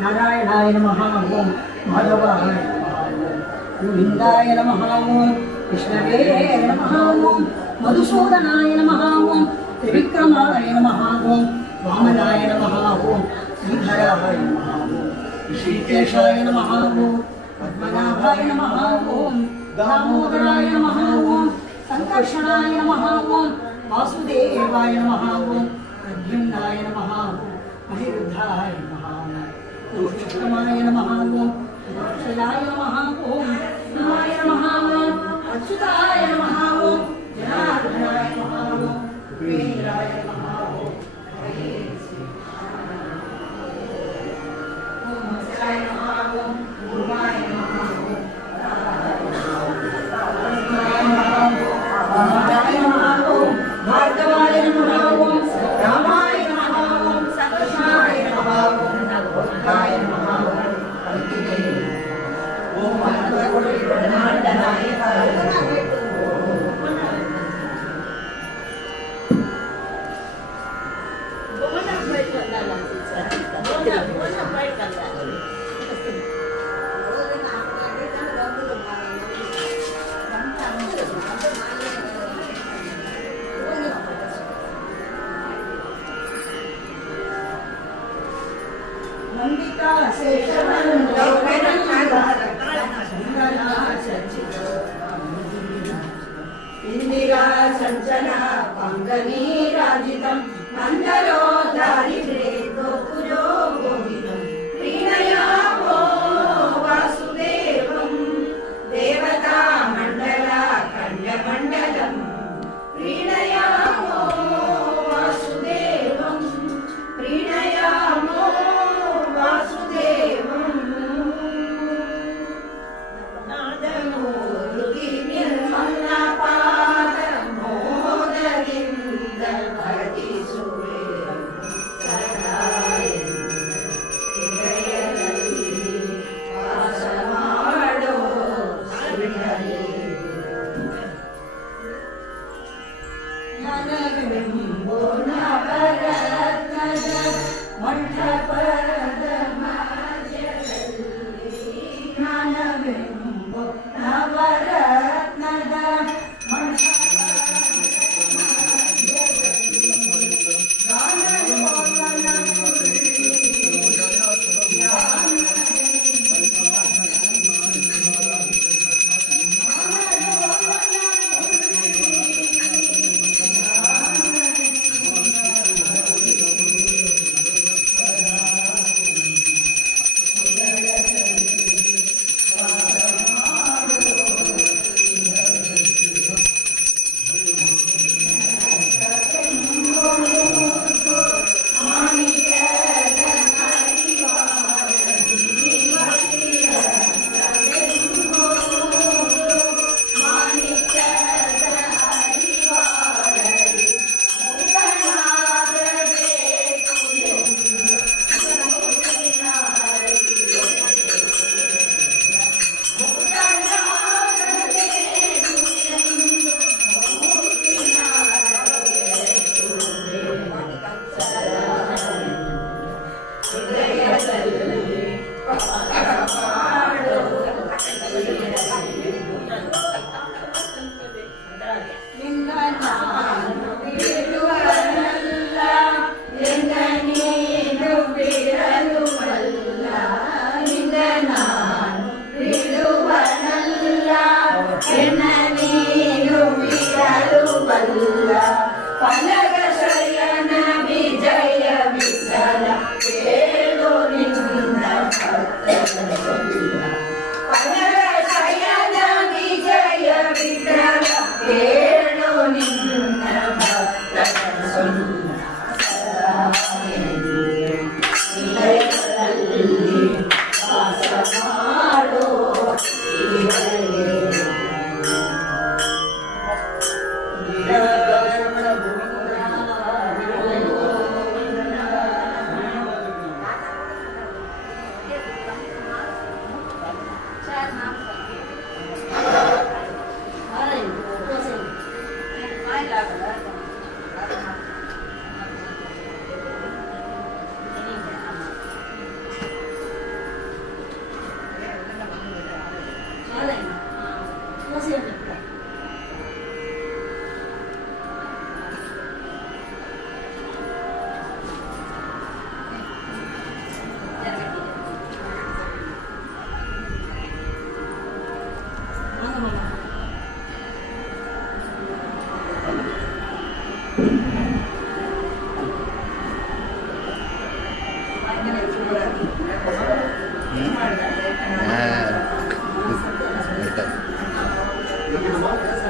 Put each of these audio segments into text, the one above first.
नारायणाय नमः ओं माधवाय नमः गोविन्दाय नमः ओं कृष्णवे नमः ओं मधुसूदनाय नमः ओं त्रिविक्रमाय नमः ओं वामनाय नमः ओं श्रीधराय नमः ओं ऋषिकेशाय नमः ओं पद्मनाभाय नमः ओं दामोदराय नमः ओं संकर्षणाय नमः ओं वासुदेवाय नमः ओं प्रद्युम्नाय नमः ओं अनिरुद्धाय नमः पुरुषोत्तमाय नमः ओं वत्सलाय नमः ओं शिवाय नमः ओं अच्युताय नमः ओं जनार्दनाय नमः ओं उपेन्द्राय नमः ओं हरे ओं वत्सलाय नमः ओं गुरुवाय नमः ओं रामाय नमः ओं भार्गवाय नमः ओं रामाय नमः ओं कृष्णाय नमः ओं भक्ताय नमः ओं नंदिता इंदिरा संजना पांगनी राजितं मंदरो दारिद्रे गोपुरो गोविदं प्रीणयामो वासुदेवं देवता मंडला खंडमंडलं प्रीणयामो वासुदेवं प्रीणयामो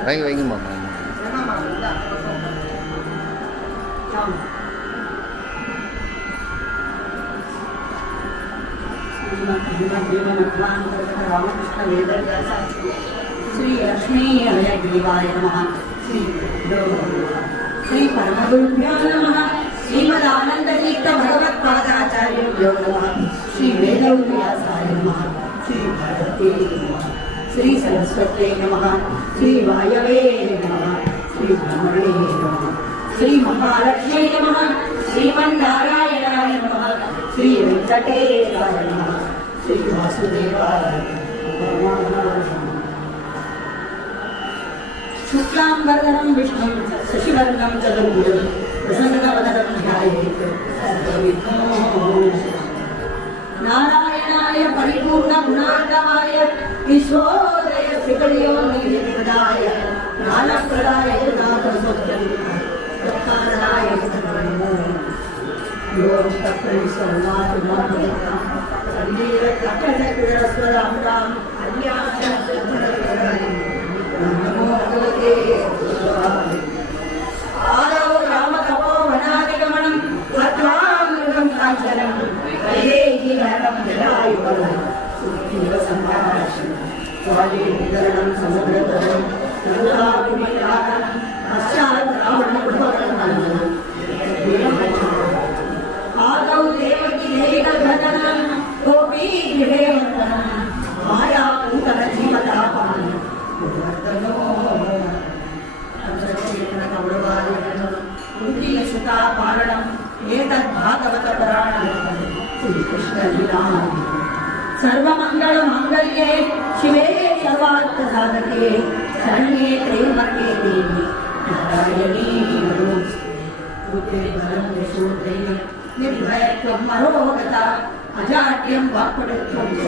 Vayan mamá. श्री लक्ष्मी हयग्रीवाय नमः। श्री परमगुरुभ्यो नमः। श्रीमदानंदतीर्थ भगवत्पादाचार्यभ्यो नमः। श्री वेदव्यासाय नमः। श्री भारती नमः। श्री सरस्वती नमः। श्री वायवे नमः। श्री ब्रह्मणे नमः। श्री महालक्ष्मी नमः। श्रीमन्नारायणाय नमः। श्री वेंकटेशाय नमः। श्री वासुदेवाय नमः। शुक्लांबरधरं विष्णुं शशिवर्णं चतुर्भुजं प्रसन्नवदनं ध्यायेत् सर्वविघ्नोपशान्तये। नारायणाय परिपूर्णगुणार्णवाय ईश्वरयोनिप्रदाय ज्ञानप्रदाय कृतार्थसोत्तराय योग आदौ रामतपो वनादिगमनं तत्त्वामृतं काञ्चनं वैदेहीनरं जलायुगलं सुखीवसम्भाषणं स्वालीकरणं समुद्रतरं गङ्गाकुमारं पश्चात् रावणप्रभवनं आदौ देवकी देहिकघटनं गोपीगृहेवन्दनं मायापूतनजीवतापानं कुन्तीसुतापारणम् एतद्भागवतपुराणं श्रीकृष्णलीलाम्। सर्वमङ्गलमाङ्गल्ये शिवे सर्वार्थसाधके शरण्ये त्र्यम्बके देवी नारायणी नमोऽस्तुते। बलं यशोधैर्य निर्भयत्वं मरोगता अजाड्यं वाक्पटुत्वं च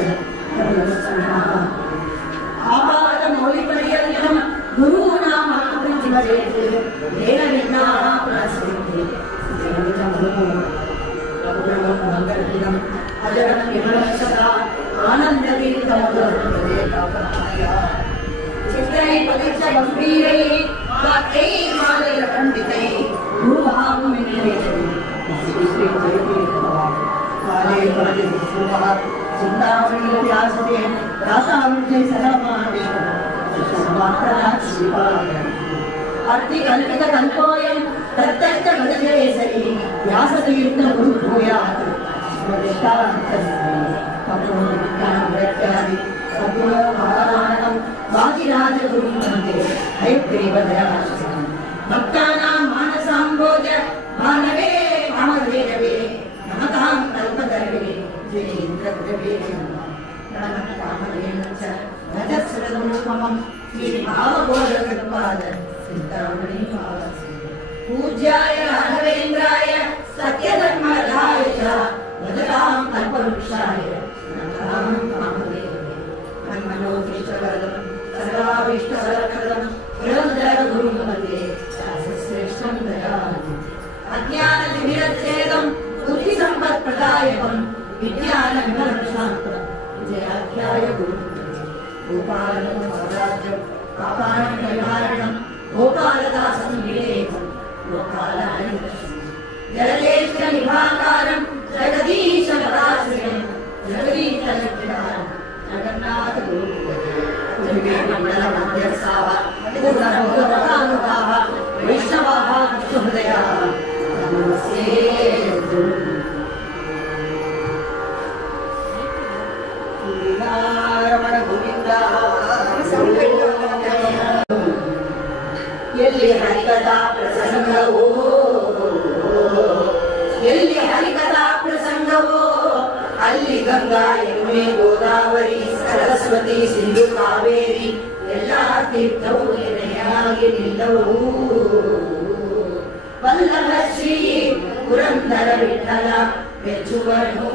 आपादमौलिपर्यन्तं गुरूणामाकृतिं स्मरेत् येन विघ्नाः प्रसरन्ति। मङ्गलम् अजरं विमलं सदा आनन्दतीर्थमधुरं चित्रैः पतितगम्भीरैः वाक्यैः मालयखण्डितैः भूभावमिन्द्रैः काले वरदिवः चिन्तामणिव्यासते दासावृत्ते सदामादिशमात्राश्रीपाद अर्थिकल्पितकल्पोऽयं प्रत्यक्षगजकेसरी व्यासतीर्थगुरुभूयात् स्मृतिष्ठान्तस्मै सद्गुणोपहाराणं वादिराजगुरुं वन्दे हयग्रीवदयाश्रमं भक्तानां मानसाम्भोज मानवे कामधेनवे नमतां कल्पतरवे जयेन्द्रप्रभे नमः कामधेन च भजत्सरदनुपमं श्रीभावबोधकृत्पाद चिन्तामणि पूज्याय राघवेन्द्राय सत्यधर्मरथाय च भजतां कल्पवृक्षाय नमतां कामधेनवे मन्मनोभीष्टवरदं सर्वाभीष्टवरप्रदं पुरन्दरगुरुं वन्दे शास्त्रश्रेष्ठं दयानिधिम् अज्ञानतिमिरच्छेदं बुद्धिसम्पत्प्रदायकं विज्ञानविमलं शान्तं विजयाख्याय गुरुं गोपालं स्वराज्यं पापानं परिहारणं गोपालदासं विवेकं गोपालाय जलदेशनिभाकारं जगदीशपदाश्रयं जगदीशलक्ष्मीनाथं जगन्नाथगुरुं मण्डलमध्यस्थाः पूर्णबोधवतानुगाः वैष्णवाः विष्णुहृदयाः नमस्ते रमण गोविंद ಎಲ್ಲಿ ಹರಿಕಥಾ ಪ್ರಸಂಗವೋ ಎಲ್ಲಿ ಹರಿಕಥಾ ಪ್ರಸಂಗವೋ ಅಲ್ಲಿ ಗಂಗಾ ಯಮುನೆ ಗೋದಾವರಿ ಸರಸ್ವತಿ ಸಿಂಧು ಕಾವೇರಿ ಎಲ್ಲ ತೀರ್ಥವು ಎನೆಯಾಗಿ ನಿಲ್ಲವು ವಲ್ಲಭ ಶ್ರೀ ಪುರಂದರ ವಿಠಲ ಮೆಚ್ಚುವನು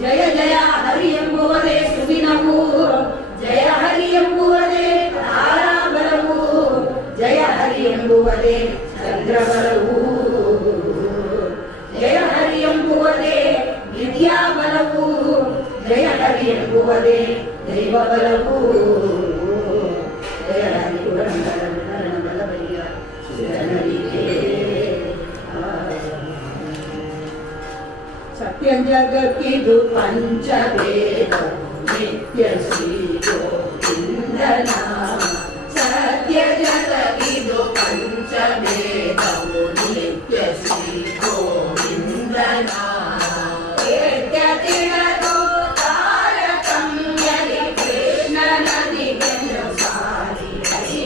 ಜಯ ಜಯ ಹರಿ ಎಂಬುವುದೇ ಸುದಿನವು ಜಯ ಹರಿ ಎಂಬುವುದೇ ದೈವ ಬಲವು. ಜಯರಾಣಿ ಪುರಂದರ ಬಲ್ಲವಯ್ಯ ಜನರಿಗೆ ಸತ್ಯ ಜಗಕ್ಕಿದು ಪಂಚವೇದ ನಿತ್ಯ ಶ್ರೀ ಗೋವಿಂದನ. ಸತ್ಯ ಜಗಕ್ಕಿದು ಪಂಚವೇದವು ನಿತ್ಯ ಶ್ರೀ ಗೋವಿಂದನ. ವೇದ್ಯ ತಿಳಿದು ತಾರತಮ್ಯದಿ ಕೃಷ್ಣನದಿಗೆಂದು ಸಾರಿರಿ.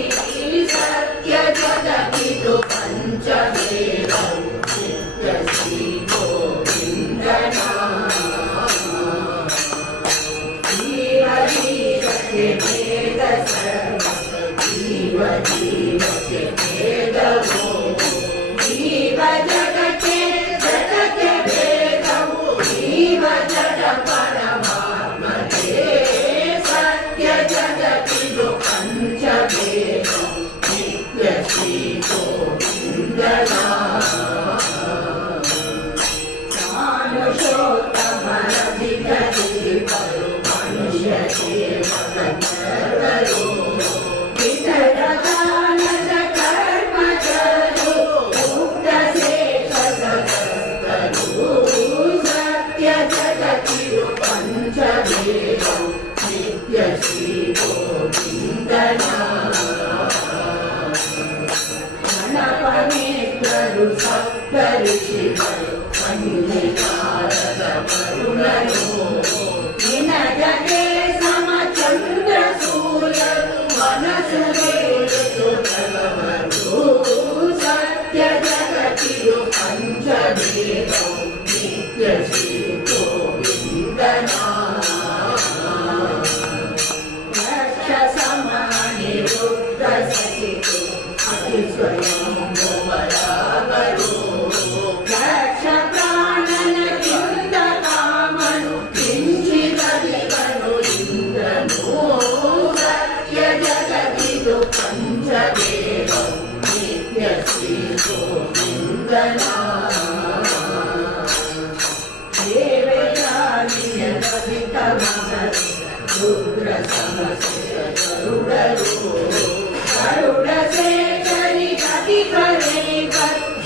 ಸತ್ಯ ಜಗಕ್ಕಿದು ಪಂಚವೇದವು ನಿತ್ಯ ಶ್ರೀ ಗೋವಿಂದನ. ಜೀವ ಜೀವಕ್ಕೆ ಭೇದ ಸರ್ವ ಜೀವ ಜೀವಕ್ಕೆ ಭೇದವು. ಜೀವ ಜಗಕ್ಕೆ ಜಗಕ್ಕೆ ಭೇದವು. ಜೀವ ಜಡ ಪರಮಾತ್ಮನೇ. ಸತ್ಯ ಜಗತ್ತಿದು ಪಂಚವೇದವು ನಿತ್ಯ ಶ್ರೀ ಗೋವಿಂದನ. ಮಾನುಷೋತ್ತಮರದಿಗದಿ ಬರು ಮನುಷ್ಯ ದೇವಗಂಧರ್ವರು. ವಿತರದಾನದ ಕರ್ಮಜರು ಮುಕ್ತ ಶೇಷ ಸದಸ್ತರು. ಸತ್ಯ ಜಗತ್ತಿದು ಪಂಚವೇದವು ನಿತ್ಯ ಶ್ರೀ ಗೋವಿಂದನ. ಗಣಪನೇತ್ರರು ಸಪ್ತ ಋಷಿಗಳು ಕನ್ನಿಕಾರದ ವರುಣರು. ನಿನಗದೆ ಸಮಚಂದ್ರ ಸೂರ್ಯರು ಮನಸುರೇಸುತ್ತವರು. ಸತ್ಯ ಜಗತ್ತಿದು ಪಂಚವೇದವು ನಿತ್ಯ ಶ್ರೀ ಗೋವಿಂದನ. ಲಕ್ಷ ಸಮಾನಿರುದ್ಧ ಸಹಿತು ಅತಿ ಸ್ವಯಂ ಭುವರಾಗರು. ಲಕ್ಷ ಪ್ರಾಣನಕ್ಕಿಂತ ಕಾಮನು ಕಿಂಚಿದಲಿವನು ಇಂದ್ರನು. ಸತ್ಯ ಜಗತ್ತಿದು ಪಂಚವೇದವು ನಿತ್ಯ ಶ್ರೀ ಗೋವಿಂದನ. ದೇವಯಾನಿಯ ಕವಿತ ಮಹರಿ ರುದ್ರ ಸಮಸ್ಯ ಗರುಡರು. ಗರುಡ ಶೇಖರಿ ಗತಿ ಕರೇವ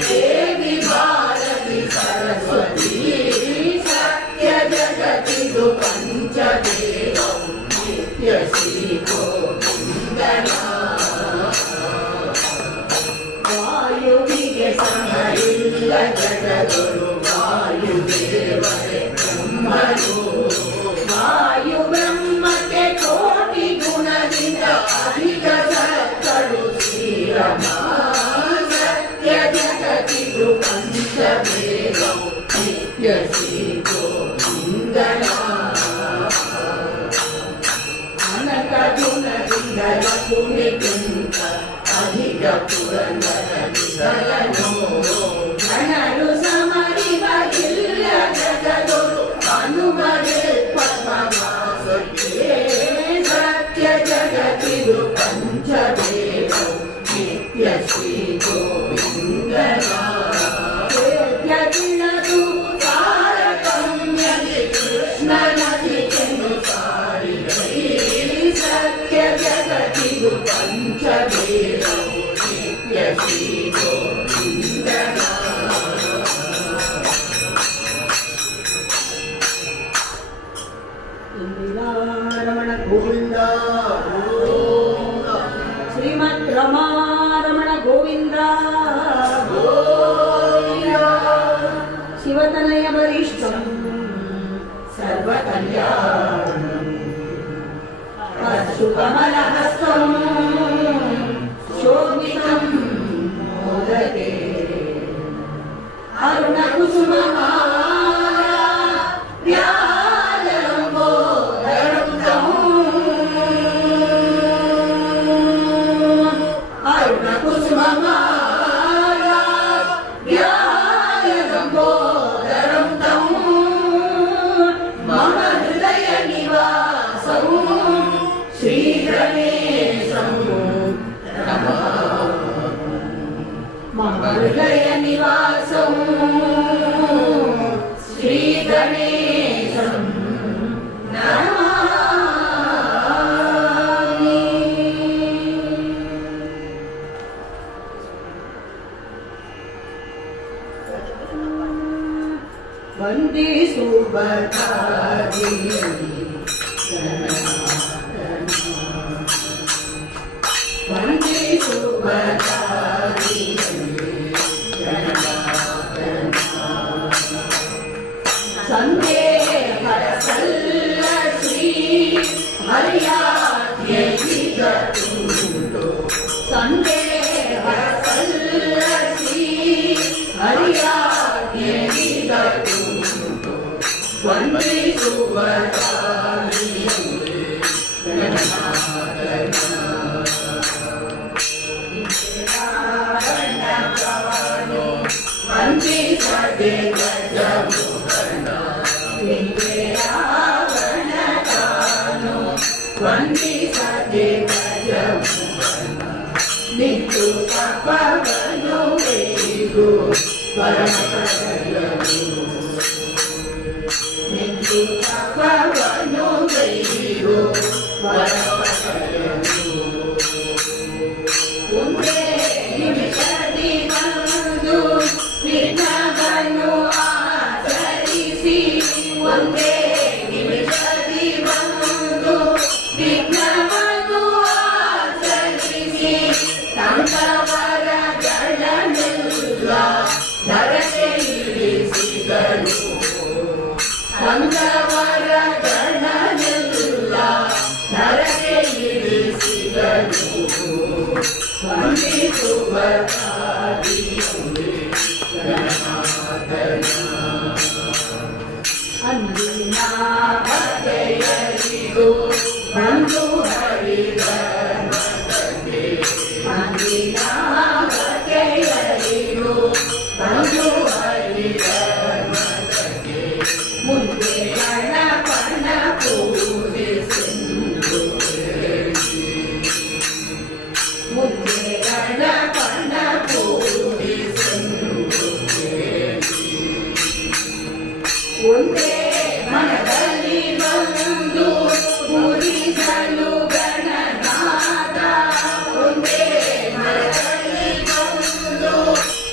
ದೇವಿ ಭಾರತಿ ಸರಸ್ವತಿ. ಸತ್ಯ ಜಗತ್ತಿದು ಪಂಚವೇದವು ನಿತ್ಯ ಶ್ರೀ ಗೋವಿಂದನ. ವಾಯುವಿಗೆ ಸಮರಿಲ್ಲ ಜಗದೊಳು ವಾಯುದೇವರೇ ಬ್ರಹ್ಮರು. ವಾಯು ಬ್ರಹ್ಮಕ್ಕೆ ಕೋಟಿ ಗುಣದಿಂದ ಅಧಿಕ ಸತ್ತಳು ಶ್ರೀರಮ. ಸತ್ಯ ಜಗತ್ತಿದು ಪಂಚವೇದವು ನಿತ್ಯ ಶ್ರೀ ಗೋವಿಂದನ. ಅನಕ ಗುಣದಿಂದಲ ಕುಣಿಕುಂತ ಅಧಿಕ ಪುರಂದರ ವಿಠಲನು. ಗಣರು ಸಮರಿವಗಿಲ್ಲ ಜಗದೊಳು ಹನುಮರೇ ಪದ್ಮವಾಸಕ್ಕೆ. ಸತ್ಯ ಜಗತ್ತಿದು ಪಂಚವೇದವು ನಿತ್ಯ ಶ್ರೀ ಗೋವಿಂದನ. ವೇದ್ಯ ತಿಳಿದು ತಾರತಮ್ಯದಿ ಕೃಷ್ಣನದಿಗೆಂದು ಸಾರಿರಿ. ಸತ್ಯ ಜಗತ್ತಿದು ಪಂಚವೇದವು ನಿತ್ಯ ಶ್ರೀ ಗೋವಿಂದನ. ಇಂದಿರಾರಮಣ ಗೋವಿಂದ ಗೋವಿಂದ. ಶ್ರೀಮದ್ ರಮಾರಮಣ ಗೋವಿಂದ ಗೋವಿಂದ. ಶಿವತನಯ ವರಿಷ್ಠಂ ಸರ್ವಕಲ್ಯಾಣಂ. ಅಶ್ರುಕಮಲಹಸ್ತಂ ಶೋಭಿತಂ ಮೋದತೆ. ಅರುಣಕುಸುಮಮಾಲಾ ವ್ಯಾಲಂಬೋದರಂ ತಂ. ಅರುಣಕುಸುಮಮಾಲಾ ವ್ಯಾಲಂಬೋದರಂ ತಂ. ಮಮ ಹೃದಯ ನಿವಾಸಂ ಶ್ರೀ ಗಣೇಶಂ ನಮಾಮಿ. ಮಮ ಹೃದಯ ನಿವಾಸಂ ಶ್ರೀ ಗಣೇಶಂ ನಮಾಮಿ. सुभद्रादेवी वन्दे सुभद्रादेवी संदेह सल्ल श्री हरियादेवी गतुंडो संदेह सल्ल श्री हरियादेवी गतुंडो वन्दे सुभद्रादेवी वन्दे सदे गजमुखना रावणकानो वन्दे सदे गजमुखना नित्तु पवनो वेगो परमपदयो नित्तु पवनो वेगो परमपदयो उन्दे निमिषदि बंधु विघ्नವನ್ನು ಆಚರಿಸಿ ಒಂದೇ ನಿಮಿಷದಿ ಬಂದು ವಿಘ್ನವನ್ನು ಆಚರಿಸಿ ಸಂತವರಗಳನ್ನೆಲ್ಲ ಧರೆಗೆ ಇಳಿಸಿದನು ಸಂತವರಗಳನ್ನೆಲ್ಲ ಧರೆಗೆ ಇಳಿಸಿದನು ವಂದೇ ಸುಭದ್ರಾದೇವಿ ಅಂದಿನ ಬಗೆಯರಿಗೂ ಬಂದು ಹರಿಧರ್ಮಕ್ಕೆ ಅಂದಿನ ಬಗೆಯರಿಗೂ ಬಂದು ಹರಿಧರ್ಮಕ್ಕೆ ಮುಂದೆ ಗಣಪನ ಪೂಜಿಸೆಂದು ಮುಂದೆ ಗಣಪನ ಒಂದೇ ಮನದಲ್ಲಿ ಬಂದು ಪೂಜಿಸಲು ಗಣನಾಥ ಒಂದೇ ಮನದಲ್ಲಿ ಬಂದು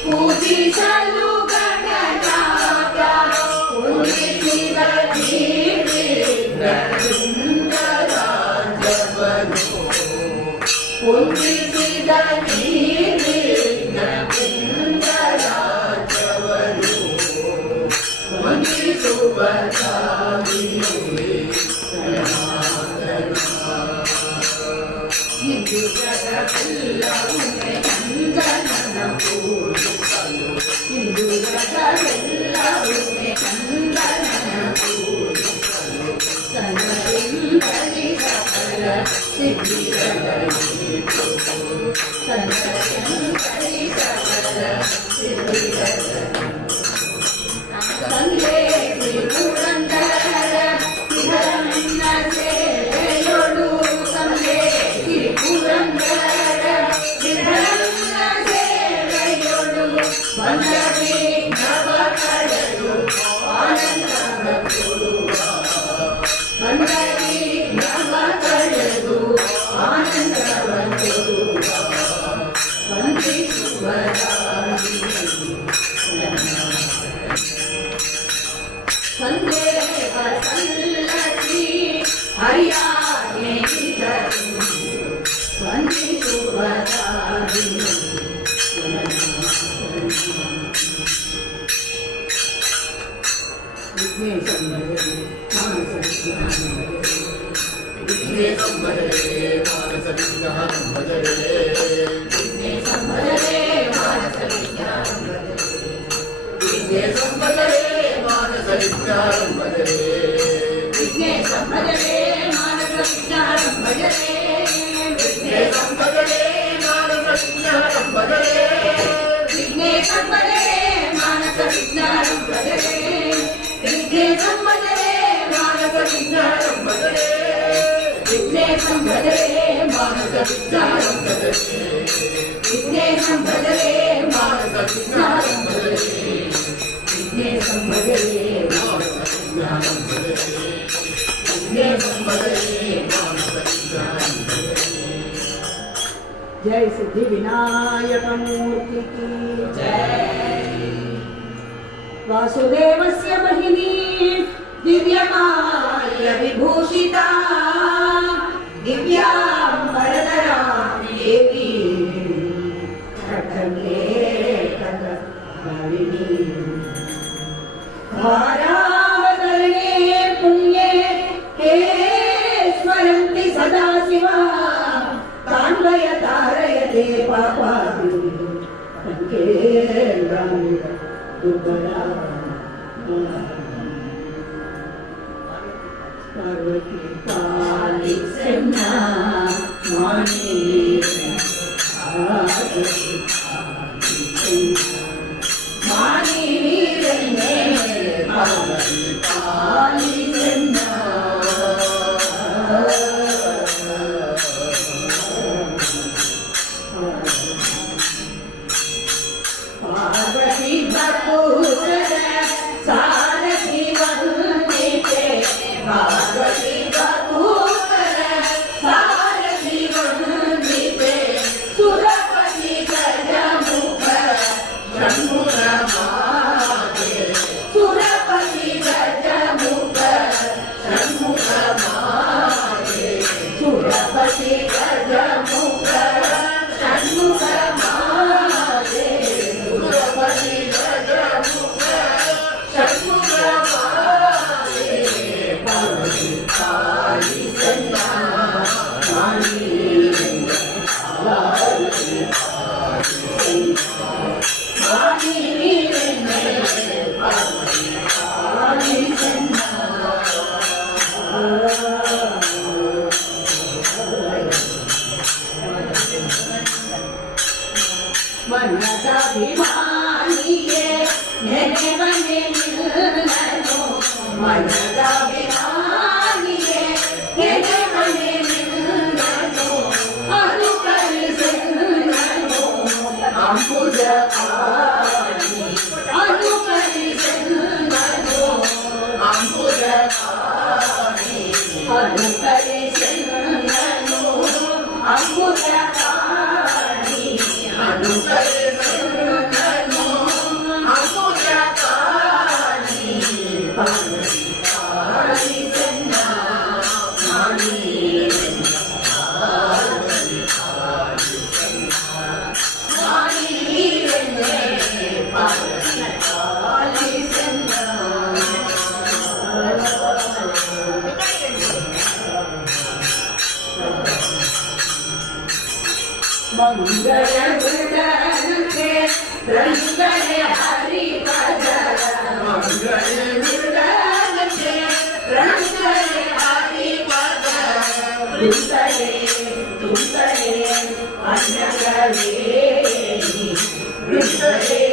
ಪೂಜಿಸಲು ಗಣನಾಥ ಪೂಜಿಸಿದ ರಾಜ್ಯವನ್ನು ಪೂಜಿಸಿದ वन्दे सुभद्रादेवी इंदु जगत्तेल्लवुमे कंदनन पूजिसಲು इंदु जगत्तेल्लवुमे कंदनन पूजिसಲು संगದಿಂದಲಿ ಸಕಲ ಸಿದ್ಧಿಗಳನ್ನಿತ್ತು ಸಂಗದಿಂದಲಿ ಸಕಲ ಸಿದ್ಧಿಗಳನ್ನಿತ್ತು ಸಂದೇ ತ್ರಿಪುರಂದರ ವಿಧರನ್ನ ಸೇವೆಯೊಳು ಸಂದೇ ತ್ರಿಪುರಂದರ ವಿಧರನ್ನ ಸೇವೆಯೊಳು ಬಂದವೇ ನವ ಕಳೆದು ಆನಂದವ ಕೊಡುವ ಬಂದವೇ ನವ ಕಳೆದು ಆನಂದವ ಕೊಡುವ ವಂದೇ ಸುಭದ್ರಾದೇವಿ ಸಂದೇಹ ಸಲ್ಲ ಶ್ರೀ ಹರಿಯಾದೇವಿ ಗತುಂಡೋ ವಂದೇ ಸುಭದ್ರಾದೇವಿ ವಿಘ್ನೇಶಂ ಭಜರೆ ಮಾನಸ ವಿಘ್ನಹರಂ ಭಜರೆ ವಿಘ್ನೇಶಂ ಭಜರೆ ಮಾನಸ ವಿಘ್ನಹರಂ ವಿಘ್ನೇಶಂ ಭಜರೆ ಮಾನಸ ವಿಘ್ನಹರಂ ಭಜರೆ ವಿಘ್ನೇಶಂ ಭಜರೆ ಮಾನಸ ವಿಘ್ನಹರಂ ಭಜರೆ ವಿಘ್ನೇಶಂ ಭಜರೆ ಮಾನಸ ವಿಘ್ನಹರಂ ಭಜರೆ ವಿಘ್ನೇಶಂ ಭಜರೆ ಮಾನಸ ವಿಘ್ನಹರಂ ಭಜರೆ ವಿಘ್ನೇಶಂ ಭಜರೆ ಮಾನಸ ವಿಘ್ನಹರಂ ಭಜರೆ ವಿಘ್ನೇಶಂ ಭಜರೆ ಮಾನಸ ವಿಘ್ನಹರಂ ಭಜರೆ ವಿಘ್ನೇಶಂ ಭಜರೆ ಮಾನಸ ವಿಘ್ನಹರಂ ಭಜರೆ विघ्नेशं भजरे मानस विघ्नहरं भजरे विघ्नेशं भजरे मानस विघ्नहरं भजरे। जय सिद्धि विनायक मूर्ति की जय। वासुदेवस्य भगिनी पूजिता दिव्यां वरदरां देवी कटके कटहरिणी वारावतरणे पुण्ये हे स्मरन्ति सदा शिवा तान्वय तारयते पापादि पंके दुर्बला पार्वती काली सेना मानी मानी वीरने पार्वती काली सेना पार्वती बपुसर सारथी वंदिते पार्वती बपुसर सारथी वंदिते सुरपति गजमुख षण्मुखमाते सुरपति गजमुख षण्मुखमाते सुरपति गजमुख षण्मुखमाते सुरपति गजमुख षण्मुखमाते पार्वती काली सेना मानी मानी वीरने पार्वती काली सेना मनदाभिमानिये मेरे बने मिलनो मनदाभिमानिये मेरे बने मिलनो अनुकरि सेनो अम्बुजपाणि अनुकरि सेनो अम्बुजपाणि अनुकरि सेनो अम्बुजपाणि अनुकरि सेनो अम्बुजपाणि पार्वती काली सेना मानी पार्वती काली सेना मानी वीरने पार्वती काली सेना मंगल गुणके रंगले हरि पद मंगल गुणके रंगले हरि पद तुसरे तुसरे अन्यगले तुसरे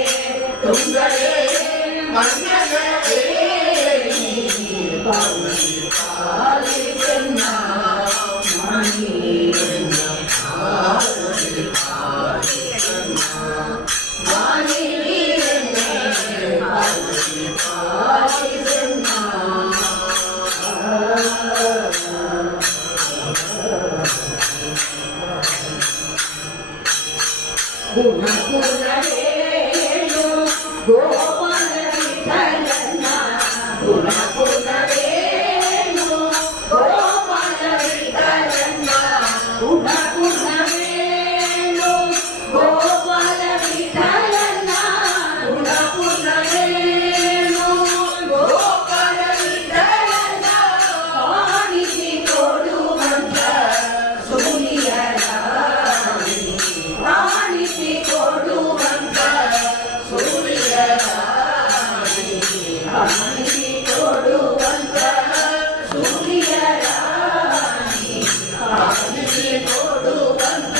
तुसरे अन्यगले पार्वती काली सेना मानी पार्वती काली सेना मानी वीरने पार्वती काली सेना गुण गुण रेणु गोपाल विठलना गुण गुण रेणु गोपाल विठलना गुण गुण रेणु गोपाल विठलना गुण गुण रेणु गोपाल विठलना काಣಿಸಿ ಕೊಡುವಂತ ಸೂರ್ಯರಾಣಿ ಕಾಣಿಸಿ ಕೊಡುವಂತ ಸೂರ್ಯರಾಣಿ ಕಾಣಿಸಿ ಕೊಡುವಂತ ಸೂರ್ಯರಾಣಿ ಕಾಣಿಸಿ ಕೊಡುವಂತ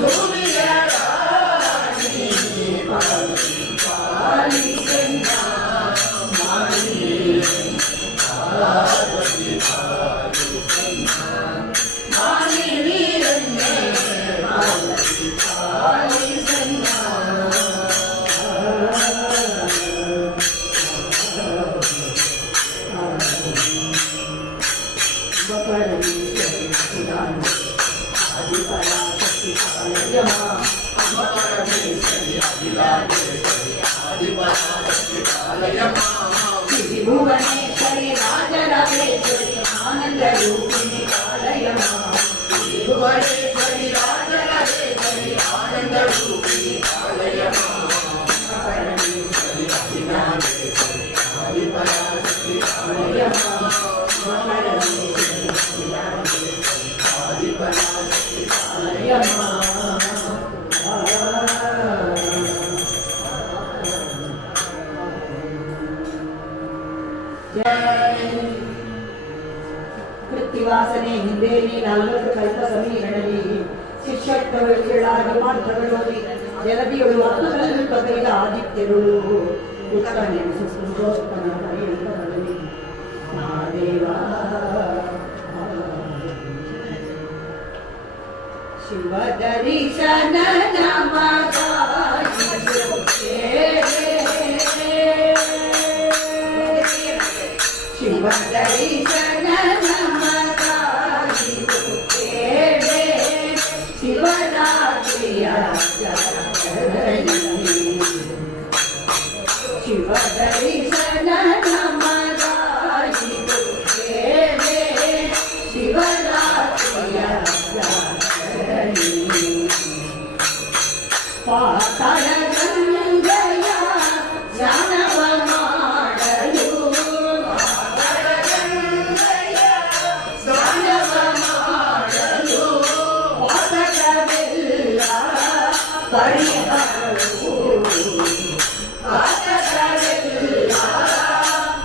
ಸೂರ್ಯರಾಣಿ ಪಾರ್ವತಿ ಕಾಲಿ ಸೇನಾ ಮಾನಿ ಪಾರ್ವತಿ ಕಾಲಿ ಸೇನಾ ಮಾನಿ ವೀರನ್ನೇ ಪಾರ್ವತಿ ಕಾಲಿ ಸೇನಾ भुवनेश्वरी राजराजेश्वरी आनंद ಕೃತ್ತಿವಾಸನೆ ಹಿಂದೇಲಿ 40 ಕಲ್ಪ ಸಮೀರಣಲಿ ಶಿಷ್ಯತ್ವಗಳಾಗಿ ಮಾರ್ಗಗಳೋದಿ ಜಲದಿಯೊಳು ಆತ್ಮಗಳಲ್ಲಿ ಪದವಿದ ಆದಿತ್ಯರುಳು ಉತ್ತರ ನೆನೆಸು ಪುರುಷೋತ್ತಮ ಹರಿಯಲ್ಲಿ ಮಹಾದೇವ ಶಿವ ದರ್ಶನ ಶಿವ ದರ್ಶನ ಶಿವರಾತ್ರಿಯ ಶಿವ ದರ್ಶನ ಶಿವರಾತ್ರಿಯ ಪಾತಾಳ ಗಂಗೆಯ ಸ್ನಾನವ ಮಾಡಲು ಸ್ನಾನವ ಮಾಡಲು ಪಾತಕವೆಲ್ಲ ಪರಿಹರವು ಪಾತಕವೆಲ್ಲ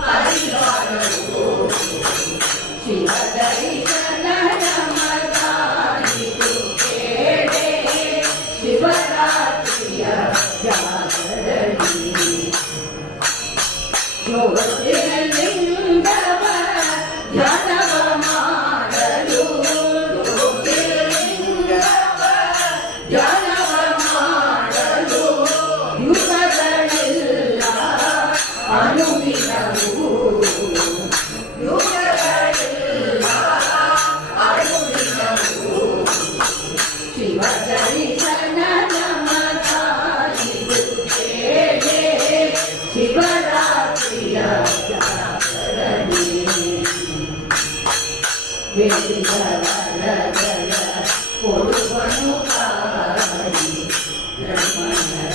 ಪರಿಹರವು ಶಿವ ದರ್ಶನ ನಮಗಾಯಿತು ಕೇಳೆ ಶಿವರಾತ್ರಿಯ ಜಾಗರಣಿ ಜ್ಯೋತಿರ್ಲಿಂಗವ ಧ್ಯಾನವ ಮಾಡಲು ಜ್ಯೋತಿರ್ಲಿಂಗವ ಧ್ಯಾನವ ಮಾಡಲು ಯುಗಗಳೆಲ್ಲ ಅನುದಿನವು ಯುಗಗಳೆಲ್ಲ ಅನುದಿನವು ಶಿವ ದರ್ಶನ ನಮಗಾಯಿತು ಕೇಳೆ ಶಿವರಾತ್ರಿಯ ಜಾಗರಣಿ ವೇದಿಗಳಗಲ ಕೊಡುವನು ಕಾರಿ ರಮಣರ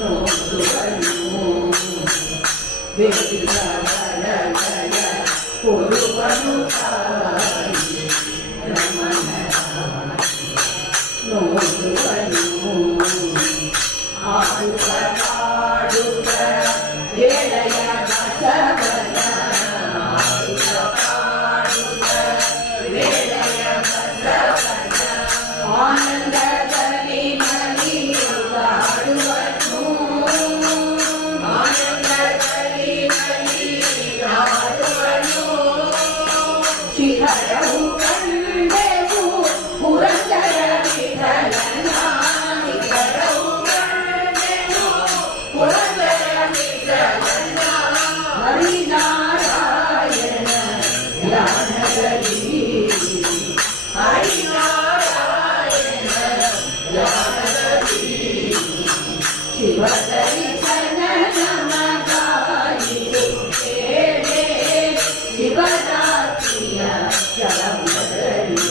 ನೋಡುವನು ವೇದಿಗಳಗಲ ಕೊಡುವನು ಕಾರಿ ರಮಣರ ನೋಡುವನು ಆಡುವ ಕಾಡುವ ಗೆಳೆಯ ಬಸವನ ಆಡುವ ಕಾಡುವ ಗೆಳೆಯ ಬಸವನ ಆನಂದದಲ್ಲಿ ನಲಿದಾಡುವನು ಆನಂದದಲ್ಲಿ ನಲಿದಾಡುವನು ಶಿಖರವು ಕಂಡೆವು ಪುರಂದರ ವಿಠಲನ ಶಿಖರವು ಕಂಡೆವು ಪುರಂದರ ವಿಠಲನ ಹರಿನಾರಾಯಣ ಧ್ಯಾನದಲ್ಲಿ ಹರಿನಾರಾಯಣ ಧ್ಯಾನದಲ್ಲಿ ಶಿವ ದರ್ಶನ ನಮಗಾಯಿತು ಕೇಳೆ ಶಿವರಾತ್ರಿಯ ಜಾಗರಣಿ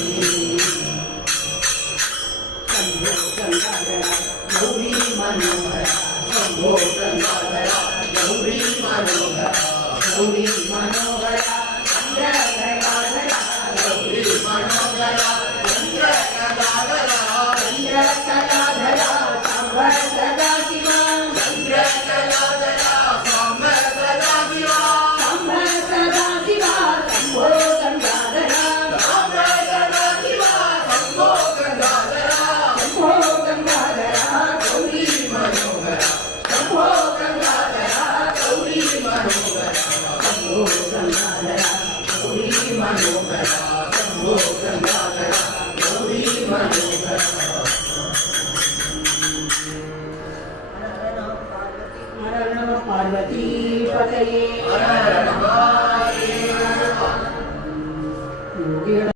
ಶಂಭೋ ಗಂಗಾಧರ ಗೌರಿ ಮನೋಹರ ಶಂಭೋ ಗಂಗಾಧರ ಗೌರಿ ಮನೋಹರ ಗೌರಿ ಮನೋಹರ ಚಂದ್ರ ಗಂಗಾಧರ ಗೌರಿ ಮನೋಹರ ಚಂದ್ರ ಗಂಗಾಧರ ಚಂದ್ರ ಕಲಾಧರ ಸಾಂಬ ಸದಾ ಶಿವ ಚಂದ್ರ ಕಲಾಧರ ಸಾಂಬ ಸದಾ ಶಿವ ಸಾಂಬ ಸದಾ ಶಿವ ಶಂಭೋ ಗಂಗಾಧರ ಸಾಂಬ ಸದಾ ಶಿವ ಶಂಭೋ ಗಂಗಾಧರ ಶಂಭೋ ಗಂಗಾಧರ ಗೌರಿ ಮನೋಹರ ಶಂಭೋ ಗಂಗಾಧರ ಗೌರಿ ಮನೋಹರ ಶಂಭೋ ಗಂಗಾಧರ ಗೌರಿ ಮನೋಹರ ಶಂಭೋ ಗಂಗಾಧರ ಗೌರಿ ಮನೋಹರ ಪಾರ್ವತಿ ಪದಯೇ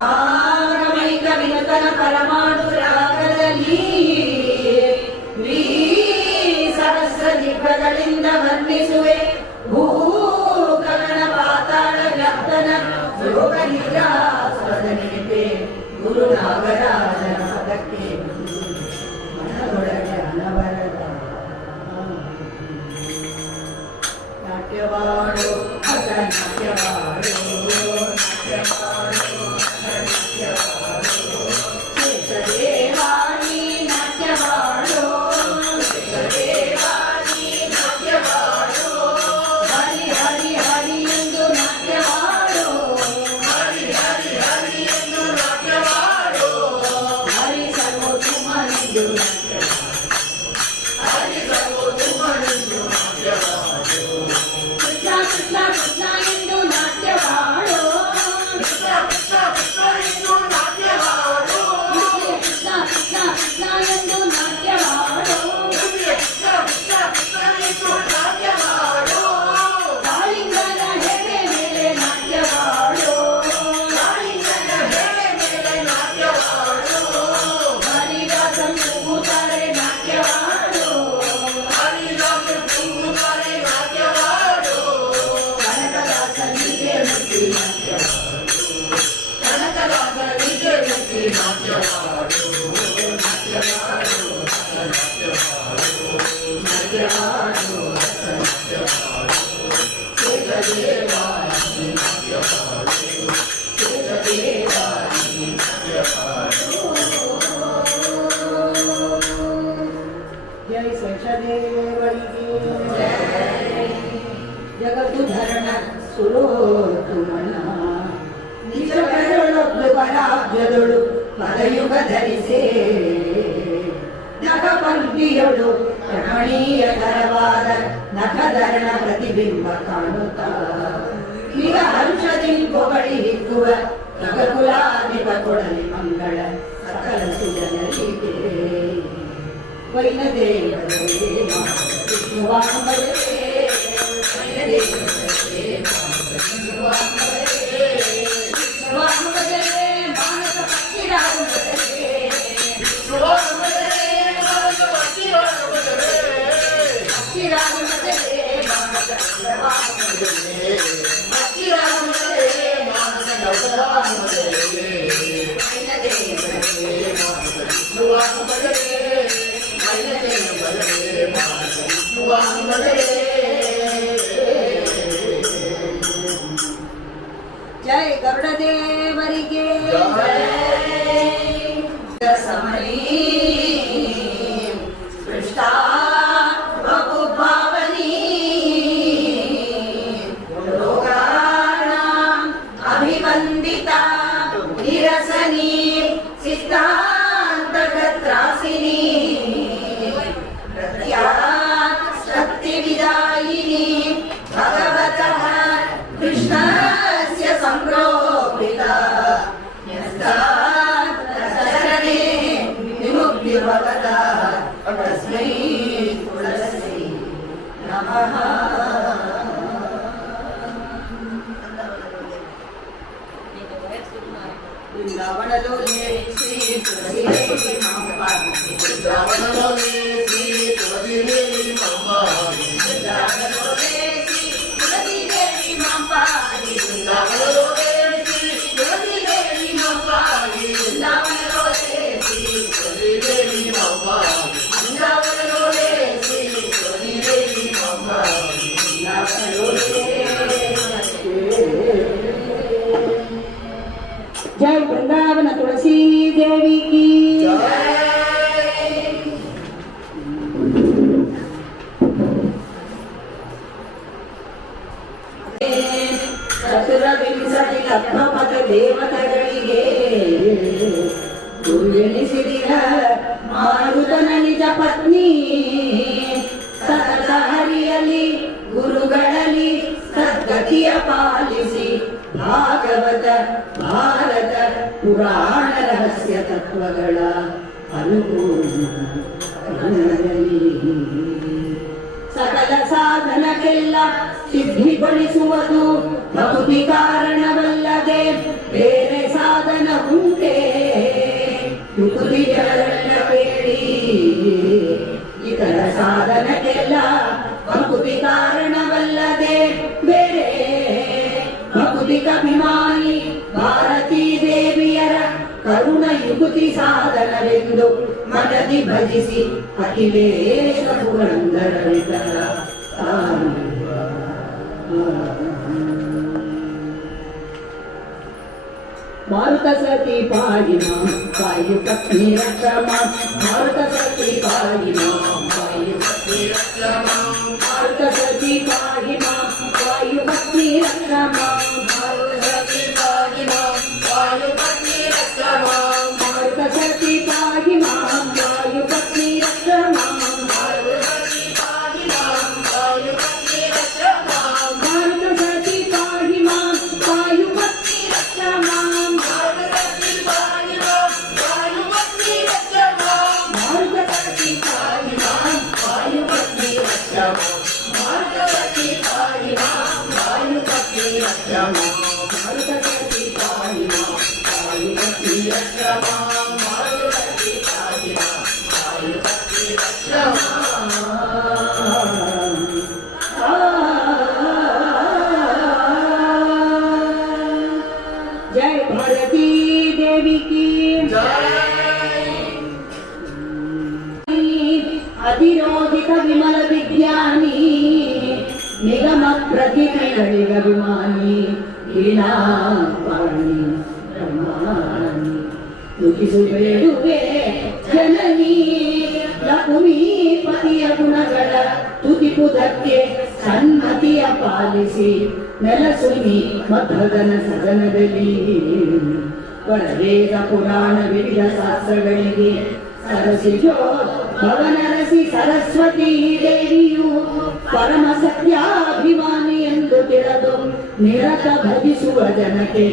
ಯೋಗಿರಾಗಮೈಕ ವಿನತನ ಪರಮಾಣು ರಾಗದಲ್ಲಿ ಸಹಸ್ರ ದಿಬ್ಬಗಳಿಂದ ವರ್ಣಿಸುವೆ ಭೂಗಗನ ಪಾತಾಳ ವ್ಯಾಪ್ತನ ಯೋಗ ನಿದ್ರಾಸ್ಪದ ನೆನಪೆ ಗುರುನಾಗರಾಜನ ಪದಕ್ಕೆ ಮನದೊಳಗೆ ಅನವರದ ನಾಟ್ಯವಾಡೋ ಹೊಸ ನಾಟ್ಯವಾಡೋ ನಾಟ್ಯವಾಡೋ ನಾಟ್ಯವಾಡೋ ದೇವಾನಿ ನಾಟ್ಯವಾಡೋ ದೇವಾನಿ ನಾಟ್ಯವಾಡೋ ಹರಿ ಹರಿ ಹರಿಯು ಕೃಷ್ಣ ಕೃಷ್ಣ ಎಂದು ನಾಟ್ಯವಾಡೋ ಕೃಷ್ಣ ಕೃಷ್ಣ ಕೃಷ್ಣ ಎಂದು ನಾಟ್ಯವಾಡೋ ಕೃಷ್ಣ ಕೃಷ್ಣ ಕೃಷ್ಣ ಎಂದು ನಾಟ್ಯವಾಡೋ ಕೃಷ್ಣ ಕೃಷ್ಣ ಕೃಷ್ಣ ಎಂದು ನಾಟ್ಯವಾಡೋ ಕಾಳಿಂಗನ ಹೆಡೆ ಮೇಲೆ ನಾಟ್ಯವಾಡೋ ಕಾಳಿಂಗನ ಹೆಡೆ ಮೇಲೆ ನಾಟ್ಯವಾಡೋ ಹರಿದಾಸನು ಕೂತಾರೆ ನಾಟ್ಯವಾಡೋ ಹರಿದಾಸರು ಕೂಗುತ್ತಾರೆ ನಾಟ್ಯವಾಡೋ ಕನಕದಾಸನಿಗೆ ಮೆಚ್ಚಿ ಕನಕದಾಸನಿಗೆ ಮೆಚ್ಚಿ ನಾಟ್ಯವಾಡೋ ಜೈ ಶೇಷದೇವರಿಗೆ ಜಗತ್ತು ಧರಣ ಸುರೋತ್ತುಮನ ನಿಜ ಕರಳೊಬ್ಬಳು ಪರಾಬ್ಜದೊಳು ಪದಯುಗ ಧರಿಸೇ ನಖ ಪಂಕ್ತಿಯೊಳು ರಮಣೀಯಕರವಾದ ನಖಧರಣ ಪ್ರತಿಬಿಂಬ ಕಾಣುತ್ತ ಈಗ ಹರ್ಷದಿ ಹೊಗಳಿ ಹಿಕ್ಕುವ ನಗಕುಲಾಧಿಪ ಕೊಡಲಿ ಮಂಗಳ ಸಕಲ ಸುಜನರಿಗೆ ವೈನದೇವರೇ ವಿಷ್ಣುವಾಂಬರೇ ವಿಷ್ಣುವಾಂಬರೇ ಮಾನಸ ಪಕ್ಷಿರಾಗುವುದರೇ ಪಕ್ಷಿರಾಗುವುದರೇ ಮಾನಸ ಜೈ ಗರುಡದೇವರಿಗೆ ಸಮರೀ ಸೃಷ್ಟಾ ಬಹುಭಾವನೀ ಲೋಕಾನಾಂ ಅಭಿವಂದಿತಾ ನಿರಸನೀ ಸಿದ್ಧಾಂತಗತ್ರಾಸಿನೀ ಪ್ರತ್ಯಾತ್ ಶಕ್ತಿವಿದಾಯಿನಿ ಭಗವತಃ ಕೃಷ್ಣಸ್ಯ ಸಂಪ್ರೋಪಿತ ಯಸ್ತಾತ್ ಶರಣೆ ವಿಮುಕ್ತಿ ಭಗತಃ ತಸ್ಮೈ ತುಳಸಿ ನಮಃ ವೃಂದಾವನಲೋಲೆ ಶ್ರೀ ತುಳಸಿ ದೇವಿ ಮಾಂಪಾರ್ವತಿ ಶ್ರಾವಣಲೋಲೆ ಶ್ರೀ ತುಳಸಿದೇವಿ ಮಂಪಾರಿ ವೃಂದಾವನಲೋಲೆ ಶ್ರೀ ತುಳಸಿ ದೇವಿ ಮಾಂಪಾರ್ವತಿ ಶ್ರಾವಣಲೋಲೆ ಶ್ರೀ ತುಳಸಿದೇವಿ ಮಂಪಾರಿ ವೃಂದಾವನಲೋಲೆ ಶ್ರೀ ತುಳಸಿದೇವಿ ಮಂಪಾರಿ ವೃಂದಾವನಲೋಲೆ ಶ್ರೀ ತುಳಸಿದೇವಿ ಮಂಪಾರಿ जय वृंदावन तुलसी देवी की ಚತುರವಿಂಶತಿ ಲಕ್ಷಪಥ ದೇವತೆಗಳಿಗೆ ಗುರುವೆನಿಸಿದಿರ ಮಾರುತನ ನಿಜ ಪತ್ನಿ ಸತತ ಹರಿಯಲಿ ಗುರುಗಳಲ್ಲಿ ಸದ್ಗತಿಯ ಪಾಲಿಸಿ ಭಾಗವತ ಭಾರತ ಪುರಾಣ ರಹಸ್ಯ ತತ್ವಗಳ ಅನುಪೂರ್ಣ ಸಕಲ ಸಾಧನಕ್ಕೆಲ್ಲ ಸಿದ್ಧಿಗೊಳಿಸುವುದು ಭಕ್ತಿ ಕಾರಣವಲ್ಲದೆ ಬೇರೆ ಸಾಧನ ಉಂಟೆ ಯುಕ್ತಿಗಳನ್ನ ಬೇಡಿ ಇತರ ಸಾಧನಕ್ಕೆಲ್ಲ ಭಕ್ತಿ ಕಾರಣವಲ್ಲದೆ ಬೇರೆ ಭಕ್ತಿಗಭಿಮಾನಿ ಭಾರತೀ ದೇವಿಯರ ಕರುಣ ಯುಕ್ತಿ ಸಾಧನವೆಂದು ಮನದಿ ಭಜಿಸಿ ಅಖಿಲೇಶ ಪುರಂದರ ವಿಠಲ ಮಾರುತ ಸತಿ ಪಾಯಿನ ವಾಯು ಪತ್ನಿ ರಕ್ಷಮ ಮಾರುತ ಸತಿ ಪಾಯಿನ ವಾಯು ಪತ್ನಿ ರಕ್ಷಮ ಮಾರುತ ಸತಿ ಪಾಯಿನ ವಾಯು ಪತ್ನಿ ರಕ್ಷಮ ಮಾರುತ ಸತಿ ಪಾಯಿನ ವಾಯು ಪತ್ನಿ ರಕ್ಷಮ ಮಾರುತ ಸತಿ ಪಾಯಿನ ವಾಯು ಪತ್ನಿ ರಕ್ಷಮ ಮಾರುತ ಸತಿ ಪಾಯಿನ ವಾಯು ಪತ್ನಿ ರಕ್ಷಮ ಮಾರುತ जय भारती देवी की अतिरोधित विमल विज्ञानी निगम प्रतिभिमानी लीलापाणी ब्रह्माणी ನುತಿಸುಬೇಡುವೆ ಜನನಿ ಲಕ್ಷ್ಮೀಪತಿಯ ಗುಣಗಳ ತುತಿಪುದಕ್ಕೆ ಸನ್ಮತಿಯ ಪಾಲಿಸಿ ನೆಲಸುನಿ ಮಧ್ವದನ ಸದನದಲ್ಲಿ ವರವೇದ ಪುರಾಣ ವಿವಿಧ ಶಾಸ್ತ್ರಗಳಿಗೆ ಸರಸಿಜೋ ಭವನರಸಿ ಸರಸ್ವತಿ ದೇವಿಯು ಪರಮ ಸತ್ಯಾಭಿಮಾನಿ ಎಂದು ತಿಳಿದು ನಿರತ ಭಜಿಸುವ ಜನಕ್ಕೆ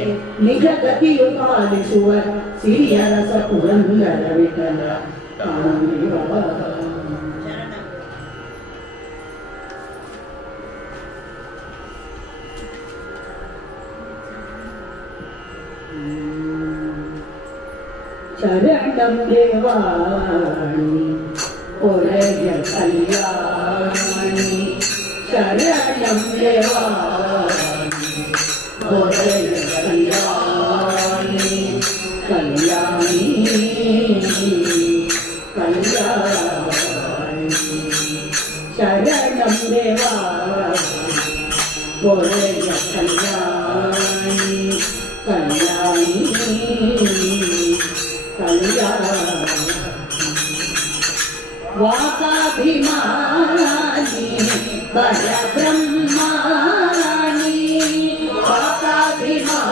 ನಿಜ ಗತಿಯು ಪಾಲಿಸುವ ಸಿರಿಯರಸ ಪುರಂದರ ವಿಠಲ ಶರಣಂ ದೇವಾಣಿ ಒಳಗೆ ಕಲ್ಯಾಣಿ ಶರಣಂ ದೇವಾಣಿ ಒಳಗೆ ಕಲ್ಯಾಣಿ ಕಲ್ಯಾಣಿ ಕಲ್ಯಾಣಿ ಶರಣಂ ದೇವಾಣಿ ಒಳಗೆ ಕಲ್ಯಾಣಿ ಕಲ್ಯಾಣಿ वाकाभिमानी परब्रह्मानी वाकाभिमानी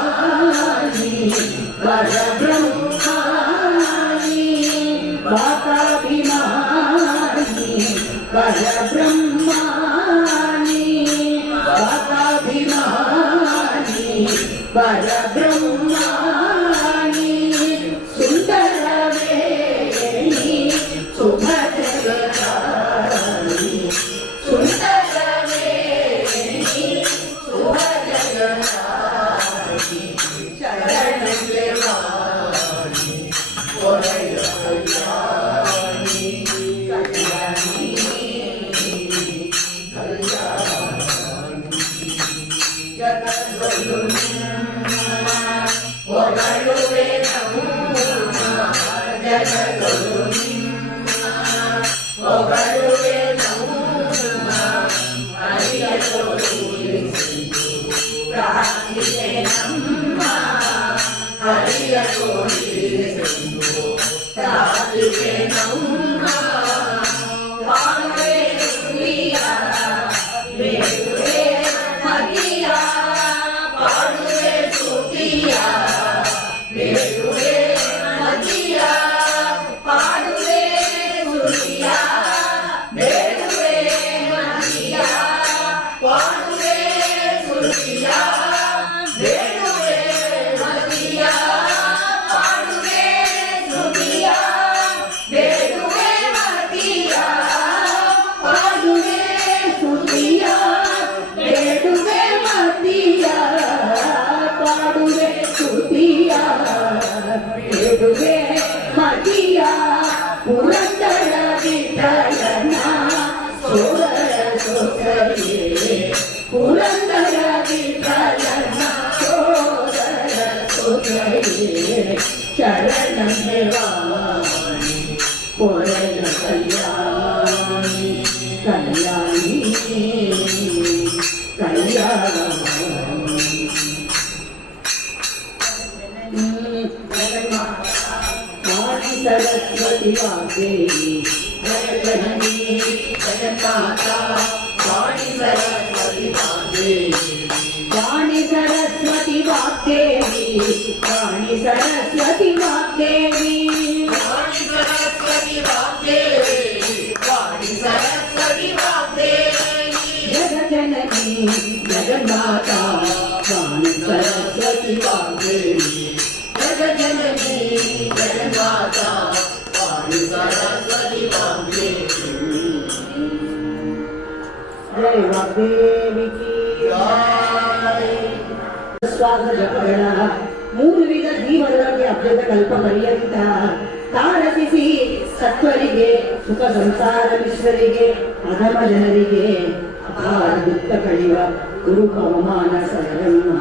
परब्रह्मानी वाकाभिमानी परब्रह्मानी वाकाभिमानी परब्रह्मानी सुंदरवेणी सुभद्रकाली सुंदरवेणी सुभद्रकाली शरण देवानी वरय कल्याणी कल्याणी कल्याणी जगद्वरुणी वरयुवे नमः जगद्वरुणी वरयुवे नमः हरियतोषि प्राणिते नमः हरियतोषि प्राणिते नमः पावे सुलिया बेदुवे मतिया पावे सुतिया बेदुवे मतिया पावे सुतिया बेदुवे मतिया पावे सुतिया बेदुवे मतिया पावे सुतिया बेदुवे मतिया पावे सुतिया बेदुवे मतिया पावे सुतिया बेदुवे मतिया पुरंदर विठलना सोदर सोदरिये पुरंदर विठलना सोदर सोदरिये शरण देवानी वरय कल्याणी कल्याणी कल्याणी वाणी सरस्वती वाग्देवी जगजननी जगन्माता वाणी सरस्वती वाग्देवी वाणी सरस्वती वाग्देवी वाणी सरस्वती वाग्देवी वाणी सरस्वती वाग्देवी वाणी सरस्वती वाग्देवी जगजननी जगन्माता वाणी सरस्वती वाग्देवी जगजननी जगन्माता वाणी सरस्वती वाग्देवी जय वाग्देवी की जय ಶ್ವಾಸ ಜಪಗಳ 3 ವಿಧ ಜೀವನದಲ್ಲಿ ಅಭ್ಯುತ ಕಲ್ಪ ಪರ್ಯಂತ ತಾರಸಿಸಿ ಸತ್ವರಿಗೆ ಸುಖ ಸಂಸಾರ ಮಿಶ್ರರಿಗೆ ಅಧಮ ಜನರಿಗೆ ಅಪಾರ ದುಃಖ ಕಳೆಯುವ ಗುರು ಪವಮಾನ ಸರಣ್ಯ.